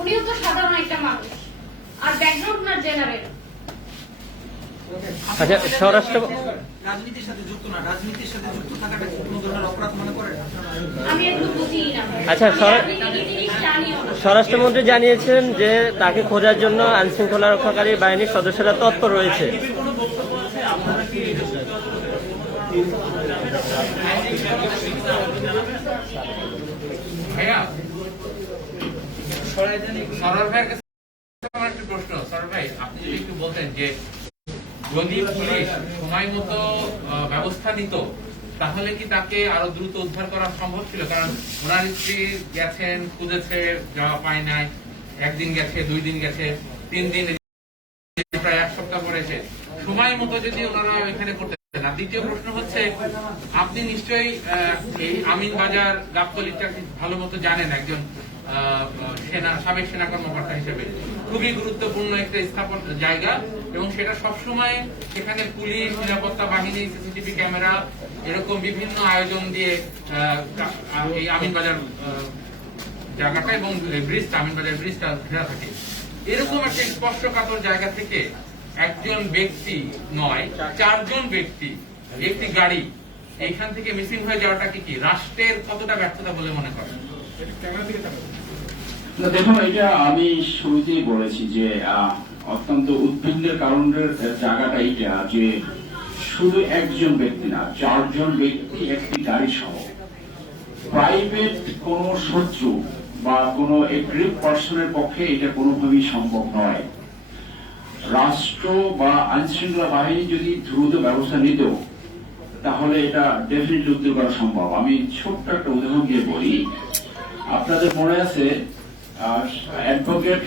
উনিও তো সাধারণ একটা মানুষ, আর ব্যাকগ্রাউন্ড ওনার জেনারেল। আচ্ছা, স্বরাষ্ট্র রাজনীতির সাথে যুক্ত না, রাজনীতির সাথে যুক্ত থাকাটা কি কোনো ধরনের অপরাধ মনে করেন? আমি একটু বুঝি না। আচ্ছা, আমি এই জিনিস জানিও না। স্বরাষ্ট্রমন্ত্রী জানিয়েছেন যে তাকে খোঁজার জন্য আইন শৃঙ্খলা রক্ষাকারী বাহিনীর সদস্যরা তৎপর রয়েছে। বিজেপির কোনো বক্তব্য আছে? আপনারা কি ভাইয়া সরোয়ার ভাইয়ের কাছে আমার একটা প্রশ্ন। সরোয়ার ভাই, আপনি যদি একটু বলতেন যে যদি পুলিশ সময় মতো ব্যবস্থা নিত তাহলে কি তাকে আরো দ্রুত উদ্ধার করা সম্ভব ছিল? কারণ ওনার স্ত্রী গেছেন, খুঁজেছে, যাওয়া পায় নাই, একদিন গেছে, 2 দিন গেছে, 3 দিন, প্রায় 1 সপ্তাহ পরেছে। সময় মতো যদি ওনারা এখানে করতে না। দ্বিতীয় প্রশ্ন হচ্ছে, আপনি নিশ্চয়ই এই আমিন বাজার গাবতলীটা ভালো মতো জানেন একজন সাবেক সেনা কর্মকর্তা হিসেবে। খুবই গুরুত্বপূর্ণ একটা স্থাপন জায়গা এবং সেটা সবসময় সেখানে পুলিশ, নিরাপত্তা বাহিনী, সিসিটিভি ক্যামেরা এরকম বিভিন্ন আয়োজন দিয়ে এই আমিন বাজার জায়গাটা এবং ব্রিজটা, আমিন বাজার ব্রিজটা ঘেরা থাকে। এরকম একটা স্পর্শকাতর জায়গা থেকে একজন ব্যক্তি নয়, 4 জন ব্যক্তি, একটি গাড়ি এইখান থেকে মিসিং হয়ে যাওয়াটা কি রাষ্ট্রের কতটা ব্যর্থতা বলে মনে করেন? দেখুন, এটা আমি শুরুতেই বলেছি যে অত্যন্ত উদ্বিগ্নের কারণের জায়গাটা এইটা যে শুধু একজন ব্যক্তি না, 4 জন ব্যক্তি একটি গাড়ি সহ। প্রাইভেট কোন শত্রু বা কোন এগ্রিভ পার্সনের পক্ষে এটা কোনোভাবেই সম্ভব নয়। রাষ্ট্র বা আইন শৃঙ্খলা বাহিনী যদি দ্রুত ব্যবস্থা নিত তাহলে এটা ডেফিনেটলি উদ্ধার করা সম্ভব। আমি ছোট্ট একটা উদাহরণ দিয়ে বলি। আপনাদের মনে আছে অ্যাডভোকেট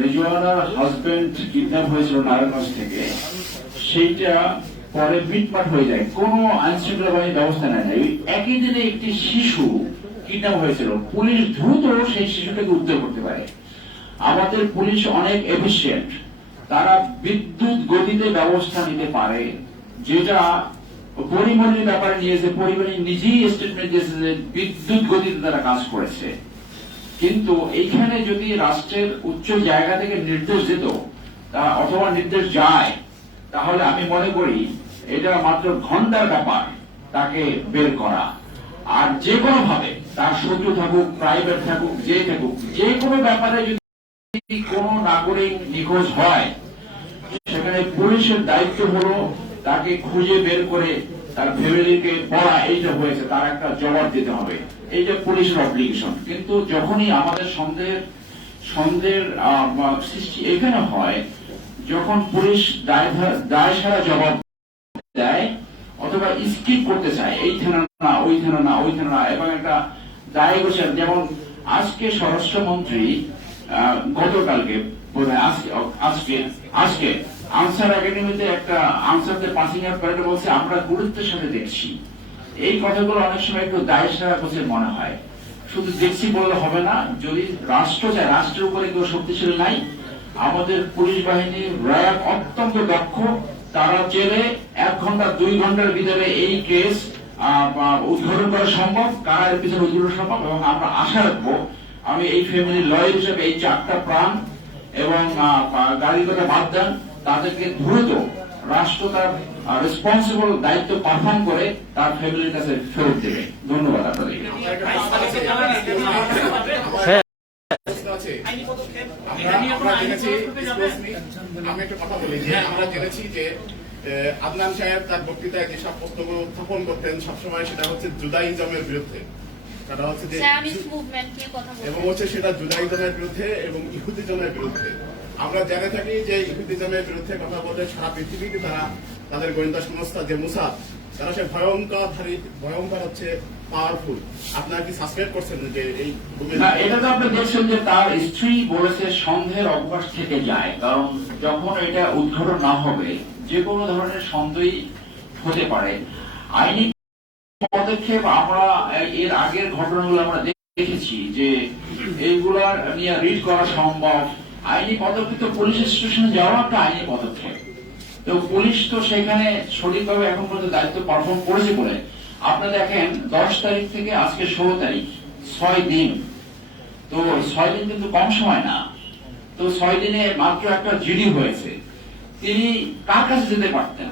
রেজওয়ানার হাজবেন্ড কিডন্যাপ হয়েছিল নারায়ণগঞ্জ থেকে, সেইটা পরে মিটমাট হয়ে যায়, কোন আইন শৃঙ্খলা বাহিনী ব্যবস্থা নেয় না। একই দিনে একটি শিশু কিডন্যাপ হয়েছিল, পুলিশ দ্রুত সেই শিশুটাকে উদ্ধার করতে পারে। আমাদের পুলিশ অনেক এফিশিয়েন্ট, তারা বিদ্যুৎ গতিতে ব্যবস্থা নিতে পারে, যেটা পরিমণির ব্যাপারে নিয়েছে। পরিমণি নিজেই স্টেটমেন্ট দিয়েছে যে বিদ্যুৎ গতিতে তারা কাজ করেছে। কিন্তু এইখানে যদি রাষ্ট্রের উচ্চ জায়গা থেকে নির্দেশ দিত অথবা নির্দেশ যায়, তাহলে আমি মনে করি এটা মাত্র ঘন্টার ব্যাপার তাকে বের করা। আর যে কোনো ভাবে তার শত্রু থাকুক, প্রাইভেট থাকুক, যে থাকুক, যে কোনো ব্যাপারে যদি কোন নাগরিক নিখোঁজ হয়, সেখানে পুলিশের দায়িত্ব হলো তাকে খুঁজে বের করে তার ফ্যামিলিকে বলা এইটা হয়েছে, তার একটা জবাব দিতে হবে। এইটা পুলিশের অব্লিগেশন। কিন্তু যখনই আমাদের সন্দেহের সৃষ্টি এখানে হয়, যখন পুলিশ দায় সারা জবাব দেয় অথবা স্কিপ করতে চায়, এই থানা না, ওই থানা না, ওই থানা না, এবং একটা দায় গোছান। যেমন আজকে স্বরাষ্ট্রমন্ত্রী গতকালকে বোধহয় আজকে আনসার একাডেমিতে একটা আনসারদের পাসিং আউট প্যারেডে বলছে আমরা গুরুত্বের সাথে দেখছি। এই কথাগুলো অনেক সময় একটু দায় সারা গোছের মনে হয়। শুধু দেখছি বললে হবে না, যদি রাষ্ট্র চায়, রাষ্ট্রের উপরে কেউ শক্তিশালী নাই। আমাদের পুলিশ বাহিনী, র্যাব অত্যন্ত দক্ষ, তারা চেলে 1 ঘন্টা 2 ঘন্টার ভিতরে এই কেস উদ্ঘাটন করা সম্ভব, কারার পিছনে উদ্ঘাটন সম্ভব। এবং আমরা আশা রাখবো, আমি এই ফ্যামিলি লয়ার হিসেবে এই 4টা প্রাণ এবং গাড়ির কথা বাদ দেন, তাদেরকে দ্রুত রাষ্ট্র তার রেসপন্সিবল দায়িত্ব পারফর্ম করে তার ফ্যামিলির কাছে ফেরত দেবে। ধন্যবাদ আপনাদের। আমি একটা কথা বলি যে আমরা জেনেছি যে আদনান সাহেব তার বক্তৃতায় যেসব প্রশ্নগুলো উত্থাপন করতেন সবসময় সেটা হচ্ছে জুদাইজমের বিরুদ্ধে, সেটা হচ্ছে যে এবং হচ্ছে সেটা জুদাইজমের বিরুদ্ধে এবং ইহুদিজমের বিরুদ্ধে। আমরা জেনে থাকি যে ইহুদিজমের বিরুদ্ধে কথা বলতে সারা পৃথিবীতে তারা তাদের গোয়েন্দা সংস্থা যে মুসাদ, তারা সে ভয়ঙ্কর হচ্ছে পাওয়ারফুল। আপনারা কি সাসপেক্ট করছেন যে এই না, এটা তো আপনি দেখছেন যে তার স্ত্রী বলেছে সন্দেহের অবকাশ থেকে যায়, কারণ যখন এটা উদ্ঘাটন না হবে যে কোনো ধরনের সন্দেহই হতে পারে। আইনি পদক্ষেপ আমরা এর আগের ঘটনাগুলো আমরা দেখেছি যে এইগুলার নিয়ে রিড করা সম্ভব। আইনি পদক্ষেপ তো পুলিশ স্টেশনে যাওয়া একটা আইনি পদক্ষেপ, তো পুলিশ তো সেখানে সঠিকভাবে এখন পর্যন্ত দায়িত্ব পারফর্ম করেছে বলে আপনি দেখেন 10 তারিখ থেকে আজকে 16 তারিখ 6 দিন, তো 6 দিন কিন্তু কম সময় না। তো 6 দিনে মাত্র একটা জিডি হয়েছে। তিনি কার কাছে যেতে পারতেন?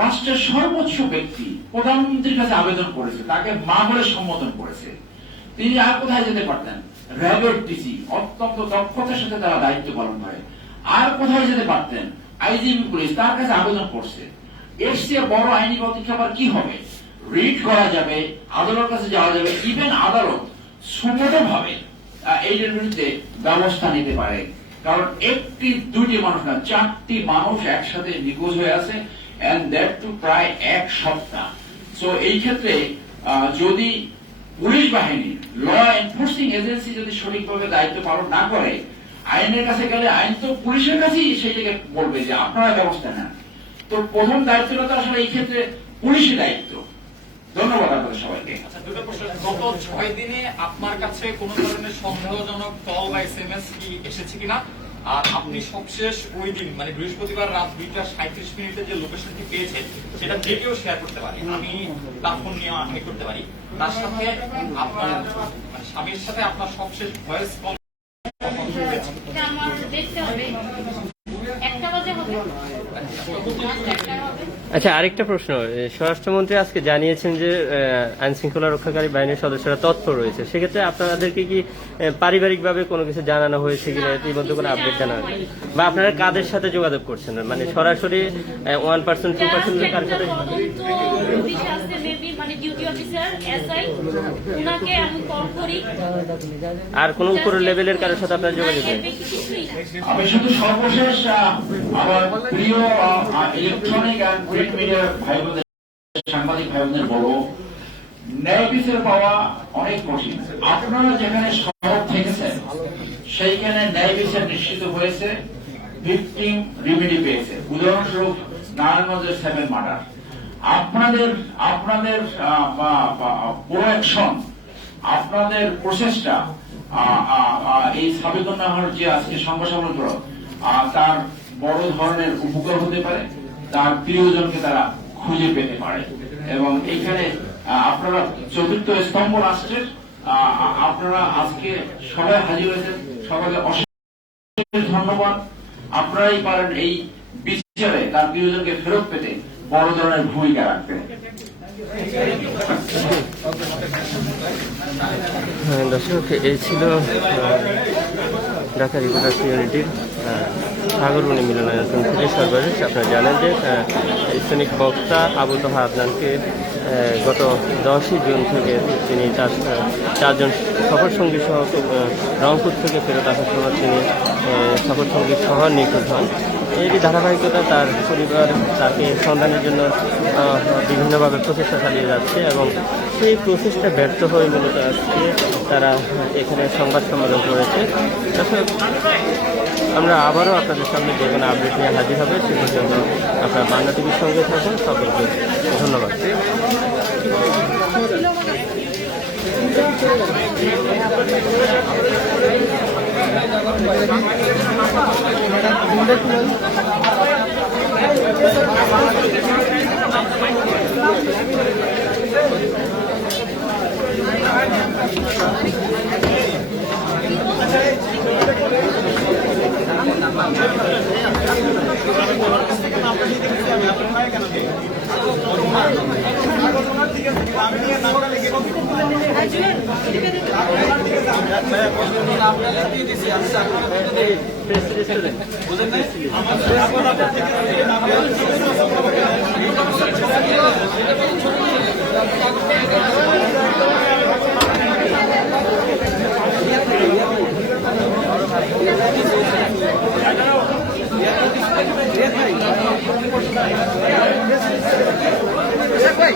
রাষ্ট্রের সর্বোচ্চ ব্যক্তি প্রধানমন্ত্রীর কাছে আবেদন করেছে, তাকে মা বলে সম্বোধন করেছে। তিনি আর কোথায় যেতে পারতেন? র্যাবের ডিসি অত্যন্ত দক্ষতার সাথে তারা দায়িত্ব পালন করে। আর কোথায় যেতে পারতেন? আইজিপি পুলিশ তার কাছে আবেদন করছে। এর চেয়ে বড় আইনি পদক্ষেপ আর কি হবে? রিড করা যাবে, আদালতের কাছে যাওয়া যাবে, ইভেন আদালত সুমোটো ভাবে এইটার বিরুদ্ধে ব্যবস্থা নিতে পারে। কারণ একটি দুটি মানুষ না, 4টি মানুষ একসাথে নিখোঁজ হয়ে আছে, এন্ড দ্যাট টু প্রায় 1 সপ্তাহ। সো এই ক্ষেত্রে যদি পুলিশ বাহিনী, ল এনফোর্সিং এজেন্সি যদি সঠিকভাবে দায়িত্ব পালন না করে, আইনের কাছে গেলে আইন তো পুলিশের কাছেই সেইটাকে বলবে যে আপনারা ব্যবস্থা নেন। তো প্রথম দায়িত্বটা তো আসলে এই ক্ষেত্রে পুলিশের দায়িত্ব। ধন্যবাদ আপনাদের সবাইকে। আচ্ছা, দুটো প্রশ্ন। গত 6 দিনে আপনার কাছে কোন ধরনের সন্দেহজনক কল বা SMS কি এসেছে কিনা? আর আপনি সবশেষ ওই দিন মানে বৃহস্পতিবার রাত 2:37 যে লোকেশনটি পেয়েছেন সেটা যে কেউ শেয়ার করতে পারে, আমি তার ফোন নিয়ে আমি করতে পারি। তার সাথে আপনার মানে স্বামীর সাথে আপনার সবশেষ ভয়েস কল আমার দেখতে হবে, 1টা বাজে হবে। আচ্ছা, আরেকটা প্রশ্ন। স্বরাষ্ট্রমন্ত্রী আজকে জানিয়েছেন যে আইন শৃঙ্খলা রক্ষাকারী বাহিনীর সদস্যরা তৎপর রয়েছে। সেক্ষেত্রে আপনাদেরকে কি পারিবারিকভাবে কোনো কিছু জানানো হয়েছে কিনা, ইতিমধ্যে কোনো আপডেট জানানো, বা আপনারা কাদের সাথে যোগাযোগ করছেন? মানে সরাসরি 1% 2% কার সাথে? আর কোন উপর লেভেলের কারোর সাথে আপনার যোগাযোগ নেই? আমি শুধু সর্বশেষ আমার প্রিয় ইলেকট্রনিক অ্যান্ড প্রিন্ট মিডিয়ার ভাই বোনদের, সাংবাদিক ভাই বোনদের বলবো, ন্যায় বিচার পাওয়া অনেক কঠিন। আপনারা যেখানে সরব থেকেছেন সেইখানে ন্যায় বিচার নিশ্চিত হয়েছে, ভিকটিম রিমেডি পেয়েছে। উদাহরণস্বরূপ নারায়ণগঞ্জের 7 মার্ডার। আপনাদের প্রোঅ্যাকশন, আপনাদের প্রচেষ্টা এই সাবিকুন্নাহর যে আজকে সংবাদ সম্মেলন তার বড় ধরনের উপকার হতে পারে, তার প্রিয়জনকে তারা খুঁজে পেতে পারে। এবং এইখানে আপনারা 4র্থ স্তম্ভ রাষ্ট্রের আপনারা আজকে সবাই হাজির হয়েছেন, সবাইকে অশেষ ধন্যবাদ। আপনারাই পারেন এই বিচারে তার প্রিয়জনকে ফেরত পেতে বড় ধরনের ভূমিকা রাখতে। দর্শক, এই ছিল ঢাকা রিপোর্টার্স ইউনিটির সাগরবনী মিলনায়তন থেকে সর্বশেষ। আপনারা জানেন যে স্থানিক বক্তা আবু তাহা আদনানকে গত 10ই জুন থেকে তিনি তার 4জন সফরসঙ্গী সহ রংপুর থেকে ফেরত আসার সময় তিনি সফরসঙ্গী সহ নিখোঁজ হন। এরই ধারাবাহিকতা তার পরিবার তাকে সন্ধানের জন্য বিভিন্নভাবে প্রচেষ্টা চালিয়ে যাচ্ছে, এবং সেই প্রচেষ্টা ব্যর্থ হয়ে মূলত আজকে তারা এখানে সংবাদ সম্মেলন করেছে। আমরা আবারও আপনাদের সামনে যে কোনো আপডেট নিয়ে হাজির হবে। সে পর্যন্ত আপনারা বাংলা টিভির সঙ্গে থাকুন। সকলকে ধন্যবাদ। ভাই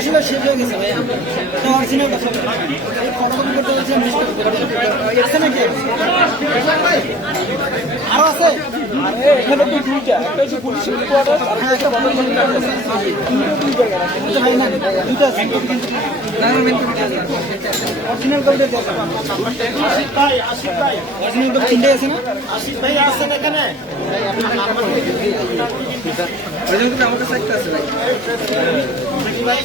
আসলে শেষ হয়ে গেছে ভাইয়া অরিজিনাল ফটোকপি করতে হচ্ছে আছে নাকি আরো আছে এখানে তো দুইটা একটা হচ্ছে পুলিশের কোয়ার্টার হ্যাঁ একটা বদল ভাই না দুটো আছে অরিজিনাল কপি দেখো আশিক ভাই অরিজিনাল কপি তিনটে আছে না আশিক ভাই আছেন এখানে আমার কাছে একটা আছে ভাই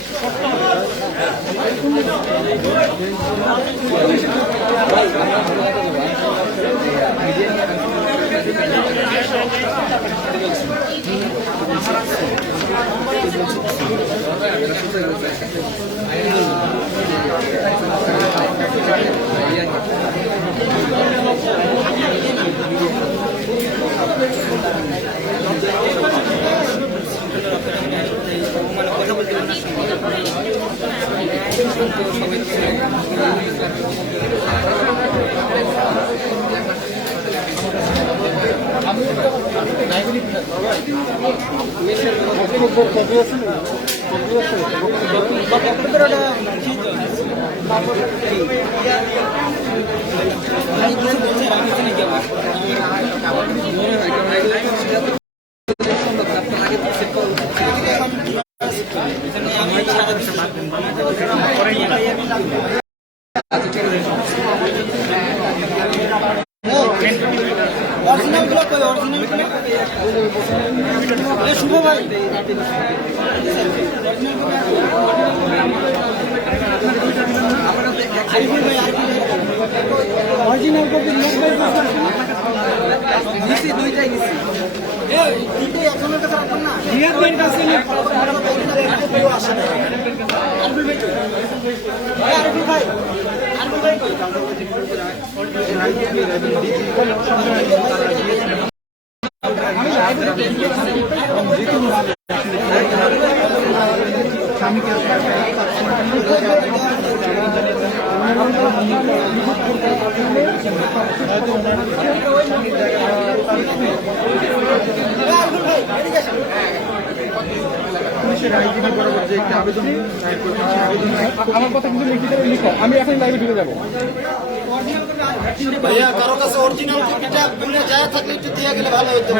অরিজিনাল গুলো কই অরিজিনাল গুলো শুভ ভাই অরিজিনাল কপি নিছি দুইটাই নিছি তিনটে একজনের কাছে রাখুন না রিয়াদের কাছে আসে না আরবি ভাই কই আমার কথা কিন্তু লিখিত লিখো আমি এখন লাইভে ঢুকে যাবো ভাইয়া কারো কাছে অরিজিনাল কপিটা ভুলে যায় থাকলে একটু দিয়ে গেলে ভালো হতো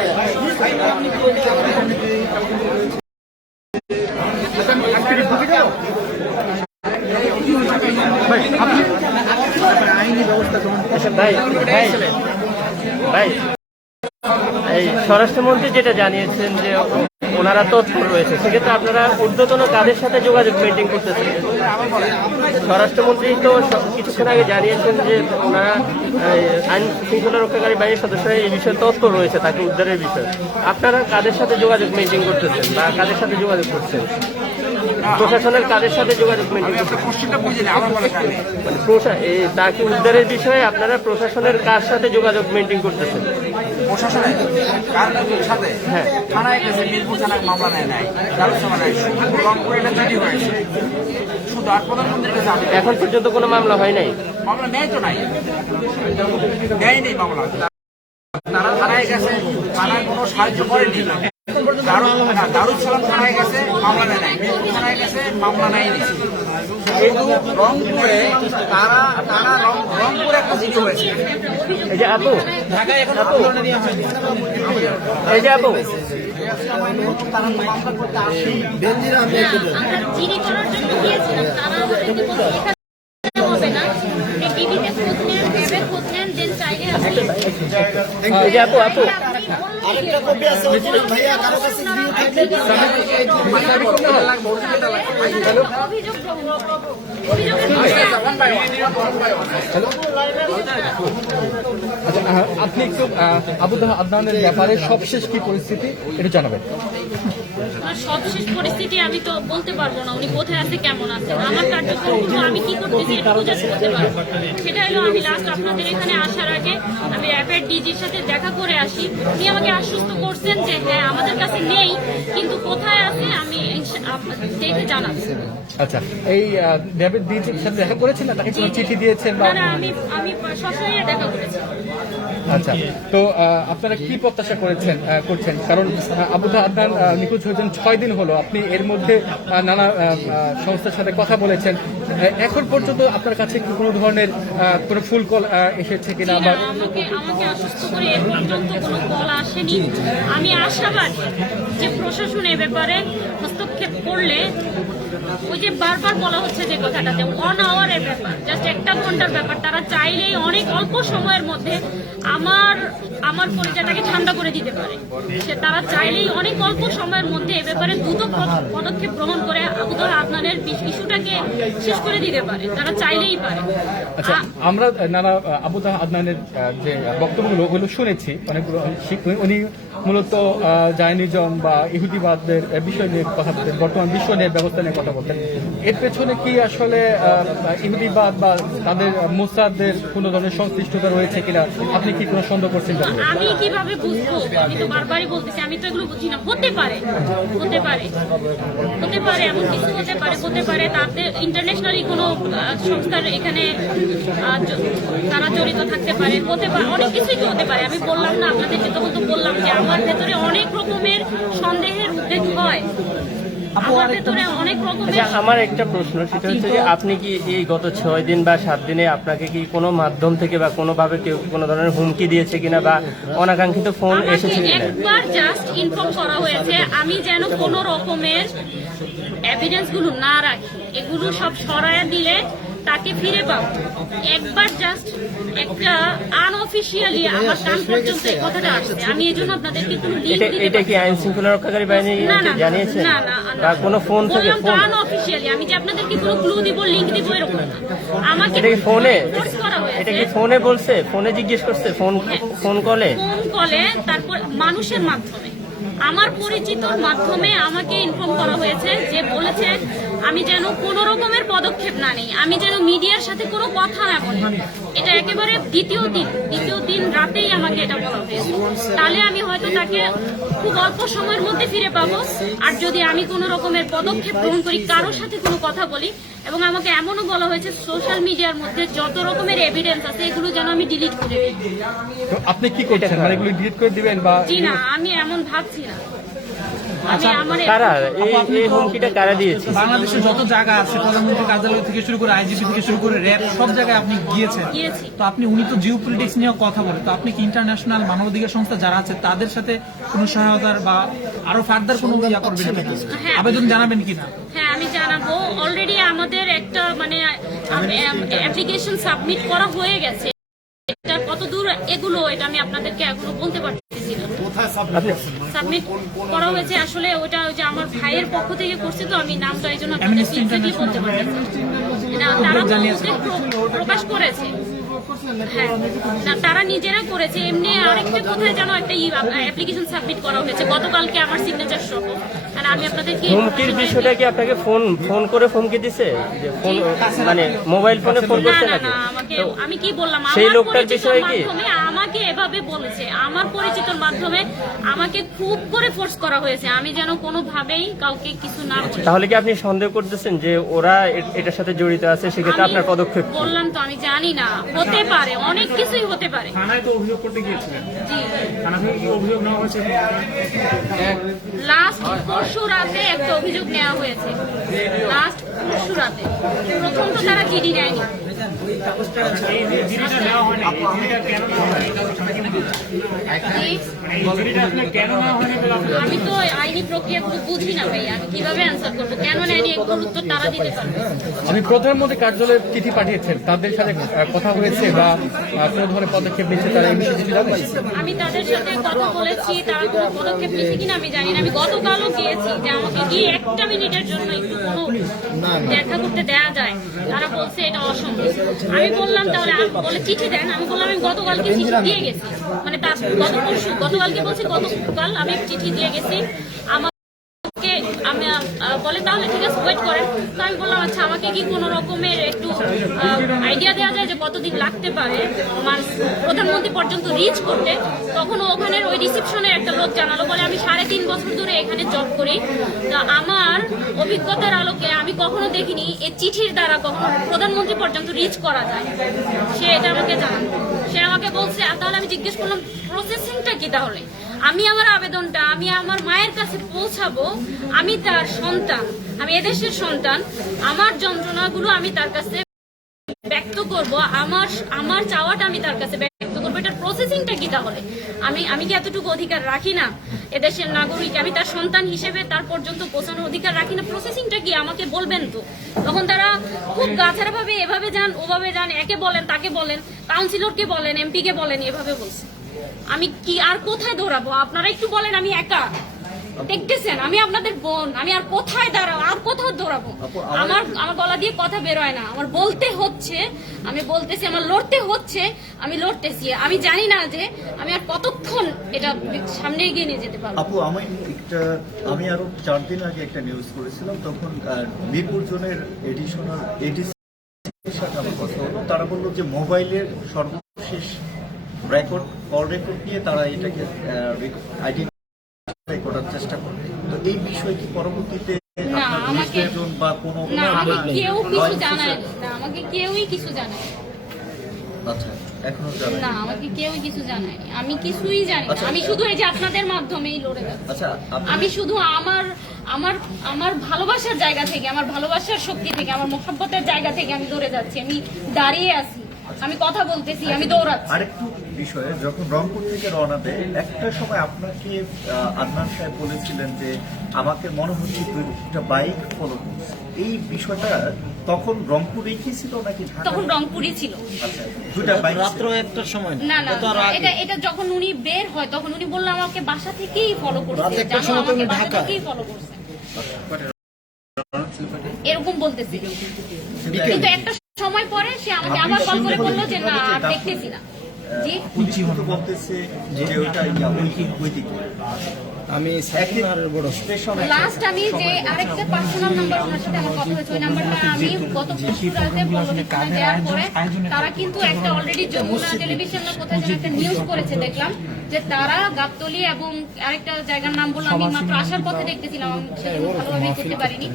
ভাই এই স্বরাষ্ট্রমন্ত্রী যেটা জানিয়েছেন যে ওনারা তৎপর রয়েছে, সেক্ষেত্রে আপনারা ঊর্ধ্বতন কাদের সাথে যোগাযোগ মেনটেন করতেছেন? স্বরাষ্ট্রমন্ত্রী তো কিছুক্ষণ আগে জানিয়েছেন যে ওনারা আইন শৃঙ্খলা রক্ষাকারী বাহিনীর সদস্যরা এই বিষয়ে তৎপর রয়েছে তাকে উদ্ধারের বিষয়ে। আপনারা কাদের সাথে যোগাযোগ মেনটেন করতেছেন বা কাদের সাথে যোগাযোগ করছেন? প্রশাসনের কাদের সাথে যোগাযোগ মেনটেন করতেছেন? তাকে উদ্ধারের বিষয়ে আপনারা প্রশাসনের কার সাথে যোগাযোগ মেনটেন করতেছেন? প্রশাসনের সাথে হ্যাঁ, থানায় গেছে, মিরপুর থানায় মামলা নেয় নাই, দারুসামা নাই, শুধু রংপুরে এটা চিঠি হয়েছে, শুধু আর প্রধানমন্ত্রীর কাছে এখন পর্যন্ত কোনো মামলা হয় নাই। মামলা নেয় তো নাই, নেয় নেই মামলা। তারা থানায় গেছে, থানায় কোনো সাহায্য করেনি। দারুসালাম থানায় গেছে, মামলা নেয় নাই, মিরপুর থানায় গেছে, মামলা নেয়নি। রংপুরে রংপুরে একটা চিঠি হয়েছে। এই যে আপু, ঢাকায় এখন এই যে আপু, জিডি করার জন্য গিয়েছিলাম, তারা আমাদেরকে বলছে এখানে হবে না, টিভিতে খোঁজ নেন, ট্যাবে খোঁজ নেন, দেন চাইলে আপনি এই যে আপু, আরেকটা কপি আছে অরিজিনাল ভাইয়া কারো কাছে ভিউ থাকলে আপনি একটু আবু আদনানের ব্যাপারে সবশেষ কি পরিস্থিতি এটা জানাবেন। আমার সবশেষ পরিস্থিতি আমি তো বলতে পারবো না উনি কোথায় আছে কেমন আছে। আমার কার্যক্রমগুলো আমি কি করতেছি এটুকু জাস্ট করতে পারবো। সেটা হলো আমি লাস্ট আপনাদের এখানে আসার আগে আমি র্যাবের ডিজির সাথে দেখা করে আসি। উনি আমাকে আশ্বস্ত করছেন যে হ্যাঁ আমাদের কাছে নেই, কিন্তু কোথায় আছে আমি দেখে জানাচ্ছি। আচ্ছা, এই র্যাবের ডিজির সাথে দেখা করেছেন না, তাকে কোনো চিঠি দিয়েছেন বা? না না, আমি সশরীরে দেখা করেছি। আচ্ছা, তো আপনারা কি প্রত্যাশা করছেন? কারণ আবু তাহের আদনান নিখোঁজ হয়েছেন 6 দিন হলো, আপনি এর মধ্যে নানা সংস্থার সাথে কথা বলেছেন, এখন পর্যন্ত আপনার কাছে কি কোনো ধরনের কোনো ফুল কল এসেছে কিনা? জি না, আমাকে আশ্বস্ত করে এ পর্যন্ত কোনো কল আসেনি। আমি আশাবাদী যে প্রশাসন এ ব্যাপারে হস্তক্ষেপ করলে, ওই যে বারবার বলা হচ্ছে যে কথাটা যে 1 আওয়ারের ব্যাপার, জাস্ট 1 ঘন্টার ব্যাপার, তারা চাইলেই অনেক অল্প সময়ের মধ্যে আমার পরিচয়টাকে ঠান্ডা করে দিতে পারে। তারা চাইলেই অনেক অল্প সময়ের মধ্যে এ ব্যাপারে দ্রুত পদক্ষেপ গ্রহণ করে আবু তাহের আদনানের ইস্যুটাকে শেষ করে দিতে পারে, তারা চাইলেই পারে। আচ্ছা, আমরা নানা আবু তাহের আদনানের যে বক্তব্যগুলো ওগুলো শুনেছি অনেকগুলো। উনি মূলত জায়নিজম বা ইহুদিবাদের বিষয় নিয়ে কথা বলতেন, বর্তমান বিশ্ব নিয়ে ব্যবস্থা নিয়ে কথা বলতেন। এর পেছনে কি আসলে ইহুদিবাদ বা তাদের মোসাদের কোনো ধরনের সংশ্লিষ্টতা রয়েছে কিনা আপনি কি কোনো সন্দেহ করছেন? আমি কিভাবে বুঝবো? আমি তো বারবারই বলতেছি আমি তো এগুলো বুঝি না। হতে পারে এমন কিছু হতে পারে তাদের ইন্টারন্যাশনালি কোনো সংস্থার এখানে তারা জড়িত থাকতে পারে, অনেক কিছুই হতে পারে। আমি বললাম না আপনাদেরকে, তখন তো বললাম যে আমার ভেতরে অনেক রকমের সন্দেহের উদ্রেক হয়। আমার একটা প্রশ্ন, সেটা হচ্ছে যে আপনি কি এই গত 6 দিন বা 7 দিনে আপনাকে কি কোনো মাধ্যম থেকে বা কোনোভাবে কেউ কোনো ধরনের হুমকি দিয়েছে কিনা বা অনাকাঙ্ক্ষিত ফোন এসেছে কিনা? একবার জাস্ট ইনফর্ম করা হয়েছে আমি যেন কোনো রকমের এভিডেন্স গুলো না রাখি, এগুলো সব সরায়া দিলে তাকে ফিরে পাবো। একবার জাস্ট একটা আনঅফিশিয়ালি আমার কান পর্যন্ত এই কথাটা আসছে। আমি এই জন্য আপনাদেরকে কোনো লিংক দিতে, এটা কি আইন শৃঙ্খলা রক্ষাকারী বাহিনী জানিয়েছে বা কোনো ফোন থেকে? ফোন আনঅফিশিয়ালি আমি যে আপনাদেরকে কোনো ক্লু দিব, লিংক দিব, এরকম না। আমাকে এটা কি ফোনে? ফোর্স করা হয়েছে। এটা কি ফোনে বলছে? ফোনে জিজ্ঞেস করছে? ফোন কলে? তারপর মানুষের মাধ্যমে, আমার পরিচিতর মাধ্যমে আমাকে ইনফর্ম করা হয়েছে, যে বলেছে আমি যেন কোনো রকমের পদক্ষেপ না নেই, আমি যেন মিডিয়ার সাথে কোনো কথা না বলি। এটা একেবারে দ্বিতীয় দিন রাতেই আমাকে এটা বলা হয়েছে। তাহলে আমি হয়তো তাকে খুব অল্প সময়ের মধ্যে ফিরে পাবো। আর যদি আমি কোনো রকমের পদক্ষেপ গ্রহণ করি, কারোর সাথে কোনো কথা বলি, এবং আমাকে এমনও বলা হয়েছে সোশ্যাল মিডিয়ার মধ্যে যত রকমের এভিডেন্স আছে এগুলো যেন আমি ডিলিট করে দিই। তো আপনি কি করছেন? মানে এগুলো ডিলিট করে দিবেন বা? জি না, আমি এমন ভাবছি না। কারা দিয়েছে? বাংলাদেশের যত জায়গা আছে, প্রধানমন্ত্রী কার্যালয় থেকে শুরু করে আইজিপি থেকে শুরু করে র্যাব, সব জায়গায় আপনি গিয়েছেন। তো উনি তো জিও পলিটিক্স নিয়ে কথা বলেন, তো আপনি কি ইন্টারন্যাশনাল মানবাধিকার সংস্থা যারা আছে তাদের সাথে কোনো সহায়তার বা আরো ফার্দার কোনো ইয়া করবেন কিনা, আবেদন জানাবেন কিনা? হ্যাঁ, আমি জানাবো। অলরেডি আমাদের একটা অ্যাপ্লিকেশন সাবমিট করা হয়ে গেছে। এটা কত দূর এগুলো এটা আমি আপনাদেরকে এখনো বলতে পারতেছি না। সাবমিট করা হয়েছে আসলে ওটা ওই যে আমার ভাইয়ের পক্ষ থেকে করছে, তো আমি নামটা এই জন্য আপনাদেরকে এক্স্যাক্টলি বলতে পারতেছি না। তারা প্রকাশ করেছে, হ্যাঁ তারা নিজেরা করেছে। এমনি আরেকটা কোথায় যেন একটা অ্যাপ্লিকেশন সাবমিট করা হয়েছে গতকালকে আমার সিগনেচার সহ। আর আমি আপনাদেরকে হুমকির বিষয়টা কি আপনাকে ফোন করে হুমকি দিছে? যে ফোন মানে মোবাইল ফোনে ফোন করছে নাকি? আমি কি বললাম, সেই লোকটার বিষয়ে কি আমাকে এভাবে বলেছে, আমার পরিচিতর মাধ্যমে আমাকে খুব করে ফোর্স করা হয়েছে আমি যেন কোনোভাবেই কাউকে কিছু না বলি। তাহলে কি আপনি সন্দেহ করতেছেন যে ওরা এটার সাথে জড়িত আছে? সেক্ষেত্রে আপনার পদক্ষেপ? বললাম তো আমি জানি না, হতে পারে, অনেক কিছুই হতে পারে। থানায় তো অভিযোগ করতে গিয়েছিলেন, জি থানা থেকে কি অভিযোগ নেওয়া হয়েছে? লাস্ট পরশু রাতে একটা অভিযোগ নেওয়া হয়েছে, লাস্ট পরশু রাতে। প্রথম তো তারা জিডি নেয়নি। আমি তো আইনি প্রক্রিয়া বুঝি না ভাই, আমি কিভাবে অ্যান্সার করবো? কেন নেয়নি এগুলোর উত্তর তারা দিতে পারবে। আমি প্রধানমন্ত্রী কার্যালয়ে চিঠি পাঠিয়েছেন, তাদের সাথে কথা হয়েছে বা কোনো ধরনের পদক্ষেপ নিচ্ছে তারা এই বিষয়ে কিছু জানেন? আমি তাদের সাথে কথা বলেছি, তারা কোনো পদক্ষেপ নিচ্ছে কিনা আমি জানি না। আমি গতকালও গিয়েছি যে আমাকে গিয়ে 1 মিনিটের জন্য একটু কোনো দেখা করতে দেয়া যায়, তারা বলছে এটা অসম্ভব। আমি বললাম তাহলে বলে চিঠি দেন, আমি বললাম আমি গতকালকে চিঠি দিয়ে গেছি, মানে গতকালকে বলছি গতকাল আমি চিঠি দিয়ে গেছি। আমার আমি বলে তাহলে ঠিক আছে ওয়েট করেন। তো আমি বললাম আচ্ছা আমাকে কি কোনো রকমের একটু আইডিয়া দেওয়া যায় যে কতদিন লাগতে পারে প্রধানমন্ত্রী পর্যন্ত রিচ করতে। তখন ওখানের ওই রিসিপশনের একটা লোক জানালো, বলে আমি 3.5 বছর ধরে এখানে জব করি, তা আমার অভিজ্ঞতার আলোকে আমি কখনো দেখিনি এই চিঠির দ্বারা কখনো প্রধানমন্ত্রী পর্যন্ত রিচ করা যায়। সে এটা আমাকে জানালো। সে আমাকে বলছে, তাহলে আমি জিজ্ঞেস করলাম প্রসেসিংটা কি, তাহলে আমি আমার আবেদনটা আমি আমার মায়ের কাছে পৌঁছাবো, আমি তার সন্তান, আমি এদেশের সন্তান, আমার যন্ত্রণাগুলো আমি তার কাছে ব্যক্ত করব, আমার চাওয়াটা আমি তার কাছে ব্যক্ত করবো, এটার প্রসেসিংটা কি, তাহলে আমি কি এতটুকু অধিকার রাখি না এদেশের নাগরিক, আমি তার সন্তান হিসেবে তার পর্যন্ত পৌঁছানোর অধিকার রাখি না? প্রসেসিংটা কি আমাকে বলবেন তো। তখন তারা খুব গাছের ভাবে এভাবে যান ওভাবে যান, একে বলেন তাকে বলেন, কাউন্সিলরকে বলেন, এমপি কে বলেন, এভাবে বলছে। আমি কি আর কোথায় দৌড়াবো? আপনারা একটু বলেন, আমি একা দেখতেছেন, আমি আপনাদের বোন, আমি আর কোথায় দাঁড়াবো, আর কোথাও দৌড়াবো? আমার গলা দিয়ে কথা বেরোয় না, আমার বলতে হচ্ছে, আমি বলতেছি, আমার লড়তে হচ্ছে, আমি লড়তেছি। আমি জানি না যে আমি আর কতক্ষণ এটা সামনে এগিয়ে নিয়ে যেতে পারবো। আপু আমি আরো 4 দিন আগে একটা নিউজ করেছিলাম, তখন মিরপুর জোনের এডিসির সাথে আমার কথা হলো। তারা বললো যে মোবাইলের সর্বশেষ কল রেকর্ড নিয়ে তারা এটাকে আইডেন্টিফাই করার চেষ্টা করবে। তো এই বিষয় কি পরবর্তীতে বা কোনো আমাকে কেউ কিছু জানায় না, আমাকে কেউই কিছু জানায় আচ্ছা এখনো জানাই না, আমাকে কেউই কিছু জানায়, আমি কিছুই জানি না। আমি শুধু এই যে আপনাদের মাধ্যমেই লড়ে যাচ্ছি। আচ্ছা আমি শুধু আমার ভালোবাসার জায়গা থেকে, আমার ভালোবাসার শক্তি থেকে, আমার মোহাব্বতের জায়গা থেকে আমি দৌড়ে যাচ্ছি, আমি দাঁড়িয়ে আছি, আমি কথা বলতেছি, আমি দৌড়াচ্ছি। আরেকটু বিষয়ে, যখন রংপুর থেকে রওনা দেয় একটা সময় আপনাকে আদনান সাহেব বলেছিলেন যে আমাকে মনে হচ্ছে একটা বাইক ফলো করছে, এই বিষয়টা তখন রংপুরেই কি ছিল নাকি তখন রংপুরই ছিল? আচ্ছা, দুইটা বাইক রাত্র একটার সময় না না, এটা যখন উনি বের হয় তখন উনি বললেন আমাকে বাসা থেকেই ফলো করছে, বাসা থেকেই ফলো করছে, এরকম বলতেছি। কিন্তু একটা সময় পরে সে আমাকে আবার কল করে বললো যে না আর দেখতেছি না। জি বলতেছে যে ওটা আমি লাস্ট আমি যে আরেকটা পার্সোনাল নাম্বার ওনার সাথে আমার কথা হয়েছে, ওই নাম্বারটা আমি গত রাতে পল্লবীতে দেওয়ার পরে তারা কিন্তু একটা অলরেডি যমুনা টেলিভিশন না কোথায় যেন একটা নিউজ করেছে, দেখলাম যে তারা গাবতলী এবং আরেকটা জায়গার নাম বললো, আমি মাত্র আসার পথে দেখতেছিলাম, সেগুলো ভালোভাবে করতে পারিনি।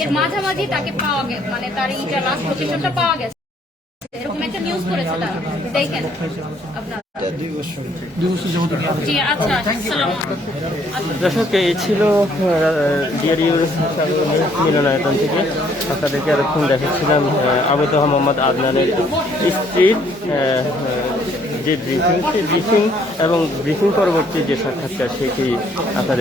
এর মাঝামাঝি তাকে পাওয়া গেছে, মানে তার এইটা লাস্ট লোকেশনটা পাওয়া গেছে, এরকম একটা নিউজ করেছে তারা, দেখেন আপনারা। জি আচ্ছা, দর্শক এই ছিল ডিআরইউর মিলনায়তন থেকে আপনাদেরকে এতক্ষণ দেখাচ্ছিলাম আবু তাহা মোহাম্মদ আদনানের স্ত্রীর যে ব্রিফিং এবং ব্রিফিং পরবর্তী যে সাক্ষাৎকার সেটি আপনাদের